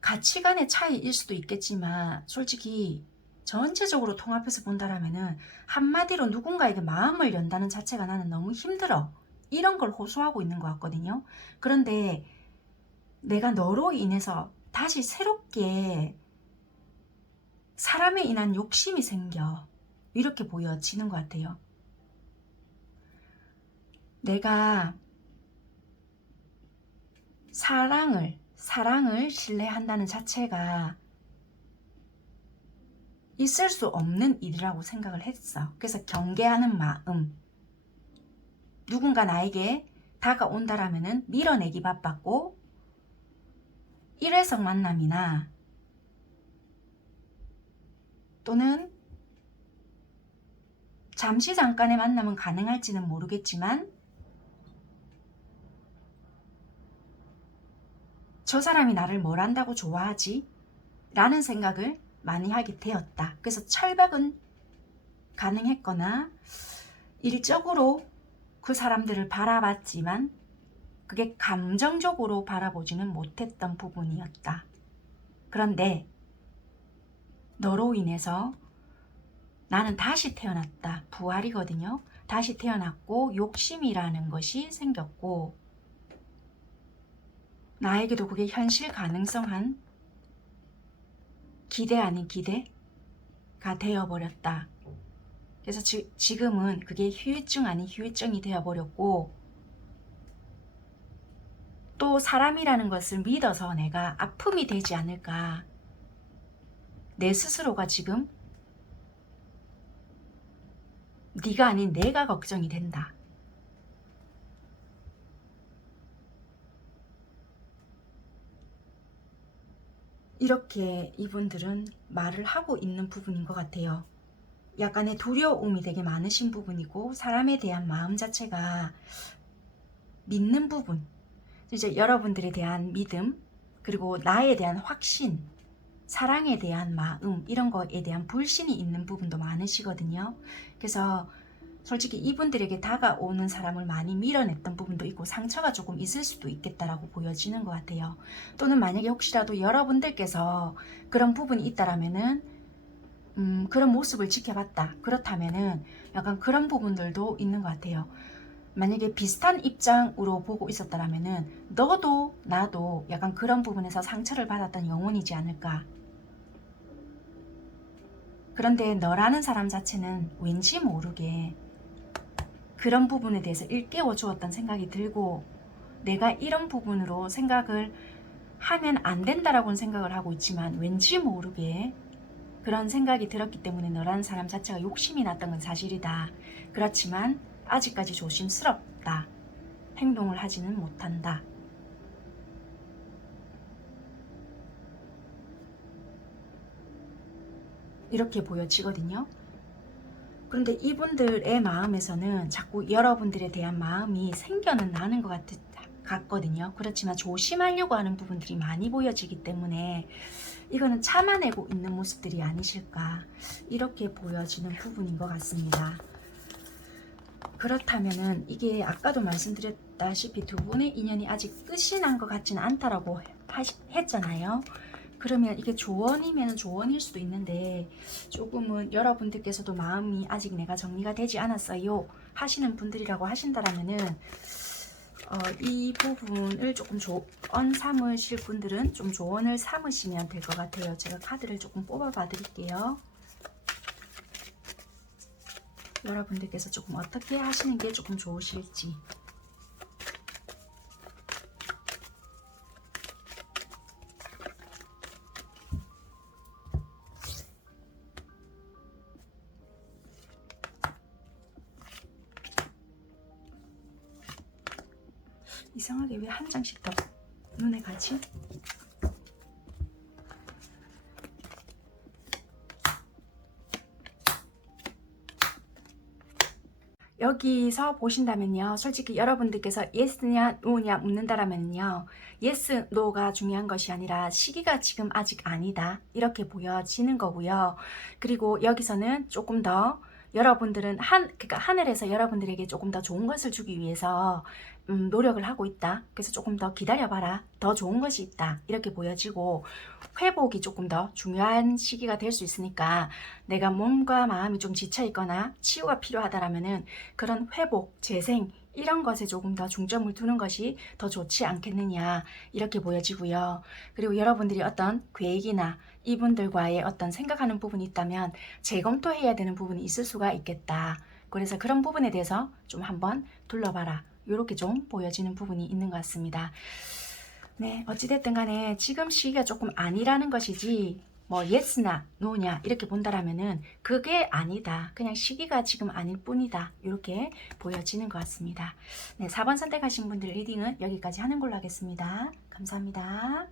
가치관의 차이일 수도 있겠지만 솔직히 전체적으로 통합해서 본다라면은 한마디로 누군가에게 마음을 연다는 자체가 나는 너무 힘들어. 이런 걸 호소하고 있는 것 같거든요. 그런데 내가 너로 인해서 다시 새롭게 사람에 인한 욕심이 생겨. 이렇게 보여지는 것 같아요. 내가 사랑을 신뢰한다는 자체가 있을 수 없는 일이라고 생각을 했어. 그래서 경계하는 마음. 누군가 나에게 다가온다라면은 밀어내기 바빴고, 일회성 만남이나 또는 잠시 잠깐의 만남은 가능할지는 모르겠지만 저 사람이 나를 뭘 한다고 좋아하지? 라는 생각을 많이 하게 되었다. 그래서 철벽은 가능했거나 일적으로 그 사람들을 바라봤지만 그게 감정적으로 바라보지는 못했던 부분이었다. 그런데 너로 인해서 나는 다시 태어났다. 부활이거든요. 다시 태어났고 욕심이라는 것이 생겼고 나에게도 그게 현실 가능성한 기대 아닌 기대가 되어버렸다. 그래서 지금은 그게 후유증 아닌 후유증이 되어버렸고 또 사람이라는 것을 믿어서 내가 아픔이 되지 않을까. 내 스스로가 지금 네가 아닌 내가 걱정이 된다. 이렇게 이분들은 말을 하고 있는 부분인 것 같아요. 약간의 두려움이 되게 많으신 부분이고 사람에 대한 마음 자체가 믿는 부분, 이제 여러분들에 대한 믿음, 그리고 나에 대한 확신, 사랑에 대한 마음, 이런 거에 대한 불신이 있는 부분도 많으시거든요. 그래서 솔직히 이분들에게 다가오는 사람을 많이 밀어냈던 부분도 있고 상처가 조금 있을 수도 있겠다라고 보여지는 것 같아요. 또는 만약에 혹시라도 여러분들께서 그런 부분이 있다라면은 그런 모습을 지켜봤다. 그렇다면은 약간 그런 부분들도 있는 것 같아요. 만약에 비슷한 입장으로 보고 있었다라면은 너도 나도 약간 그런 부분에서 상처를 받았던 영혼이지 않을까. 그런데 너라는 사람 자체는 왠지 모르게 그런 부분에 대해서 일깨워 주었던 생각이 들고 내가 이런 부분으로 생각을 하면 안 된다라고는 생각을 하고 있지만 왠지 모르게 그런 생각이 들었기 때문에 너라는 사람 자체가 욕심이 났던 건 사실이다. 그렇지만 아직까지 조심스럽다. 행동을 하지는 못한다. 이렇게 보여지거든요. 그런데 이분들의 마음에서는 자꾸 여러분들에 대한 마음이 생겨는 나는 것 같거든요. 그렇지만 조심하려고 하는 부분들이 많이 보여지기 때문에 이거는 참아내고 있는 모습들이 아니실까, 이렇게 보여지는 부분인 것 같습니다. 그렇다면은 이게 아까도 말씀드렸다시피 두 분의 인연이 아직 끝이 난 것 같지는 않다라고 했잖아요. 그러면 이게 조언이면 조언일 수도 있는데 조금은 여러분들께서도 마음이 아직 내가 정리가 되지 않았어요 하시는 분들이라고 하신다라면은 이 부분을 조금 조언 삼으실 분들은 좀 조언을 삼으시면 될 것 같아요. 제가 카드를 조금 뽑아 봐 드릴게요. 여러분들께서 조금 어떻게 하시는 게 조금 좋으실지. 이상하게 왜 한 장씩 더 눈에 가지? 여기서 보신다면요, 솔직히 여러분들께서 예스냐 노냐 묻는다라면요, 예스 노가 중요한 것이 아니라 시기가 지금 아직 아니다, 이렇게 보여지는 거고요. 그리고 여기서는 조금 더 여러분들은 그러니까 하늘에서 여러분들에게 조금 더 좋은 것을 주기 위해서 노력을 하고 있다. 그래서 조금 더 기다려봐라. 더 좋은 것이 있다. 이렇게 보여지고 회복이 조금 더 중요한 시기가 될 수 있으니까 내가 몸과 마음이 좀 지쳐 있거나 치유가 필요하다라면은 그런 회복, 재생 이런 것에 조금 더 중점을 두는 것이 더 좋지 않겠느냐, 이렇게 보여지고요. 그리고 여러분들이 어떤 계획이나 이분들과의 어떤 생각하는 부분이 있다면 재검토해야 되는 부분이 있을 수가 있겠다. 그래서 그런 부분에 대해서 좀 한번 둘러봐라, 이렇게 좀 보여지는 부분이 있는 것 같습니다. 네, 어찌됐든 간에 지금 시기가 조금 아니라는 것이지 뭐 예스나 노냐 이렇게 본다라면은 그게 아니다. 그냥 시기가 지금 아닐 뿐이다. 이렇게 보여지는 것 같습니다. 네, 4번 선택하신 분들 리딩은 여기까지 하는 걸로 하겠습니다. 감사합니다.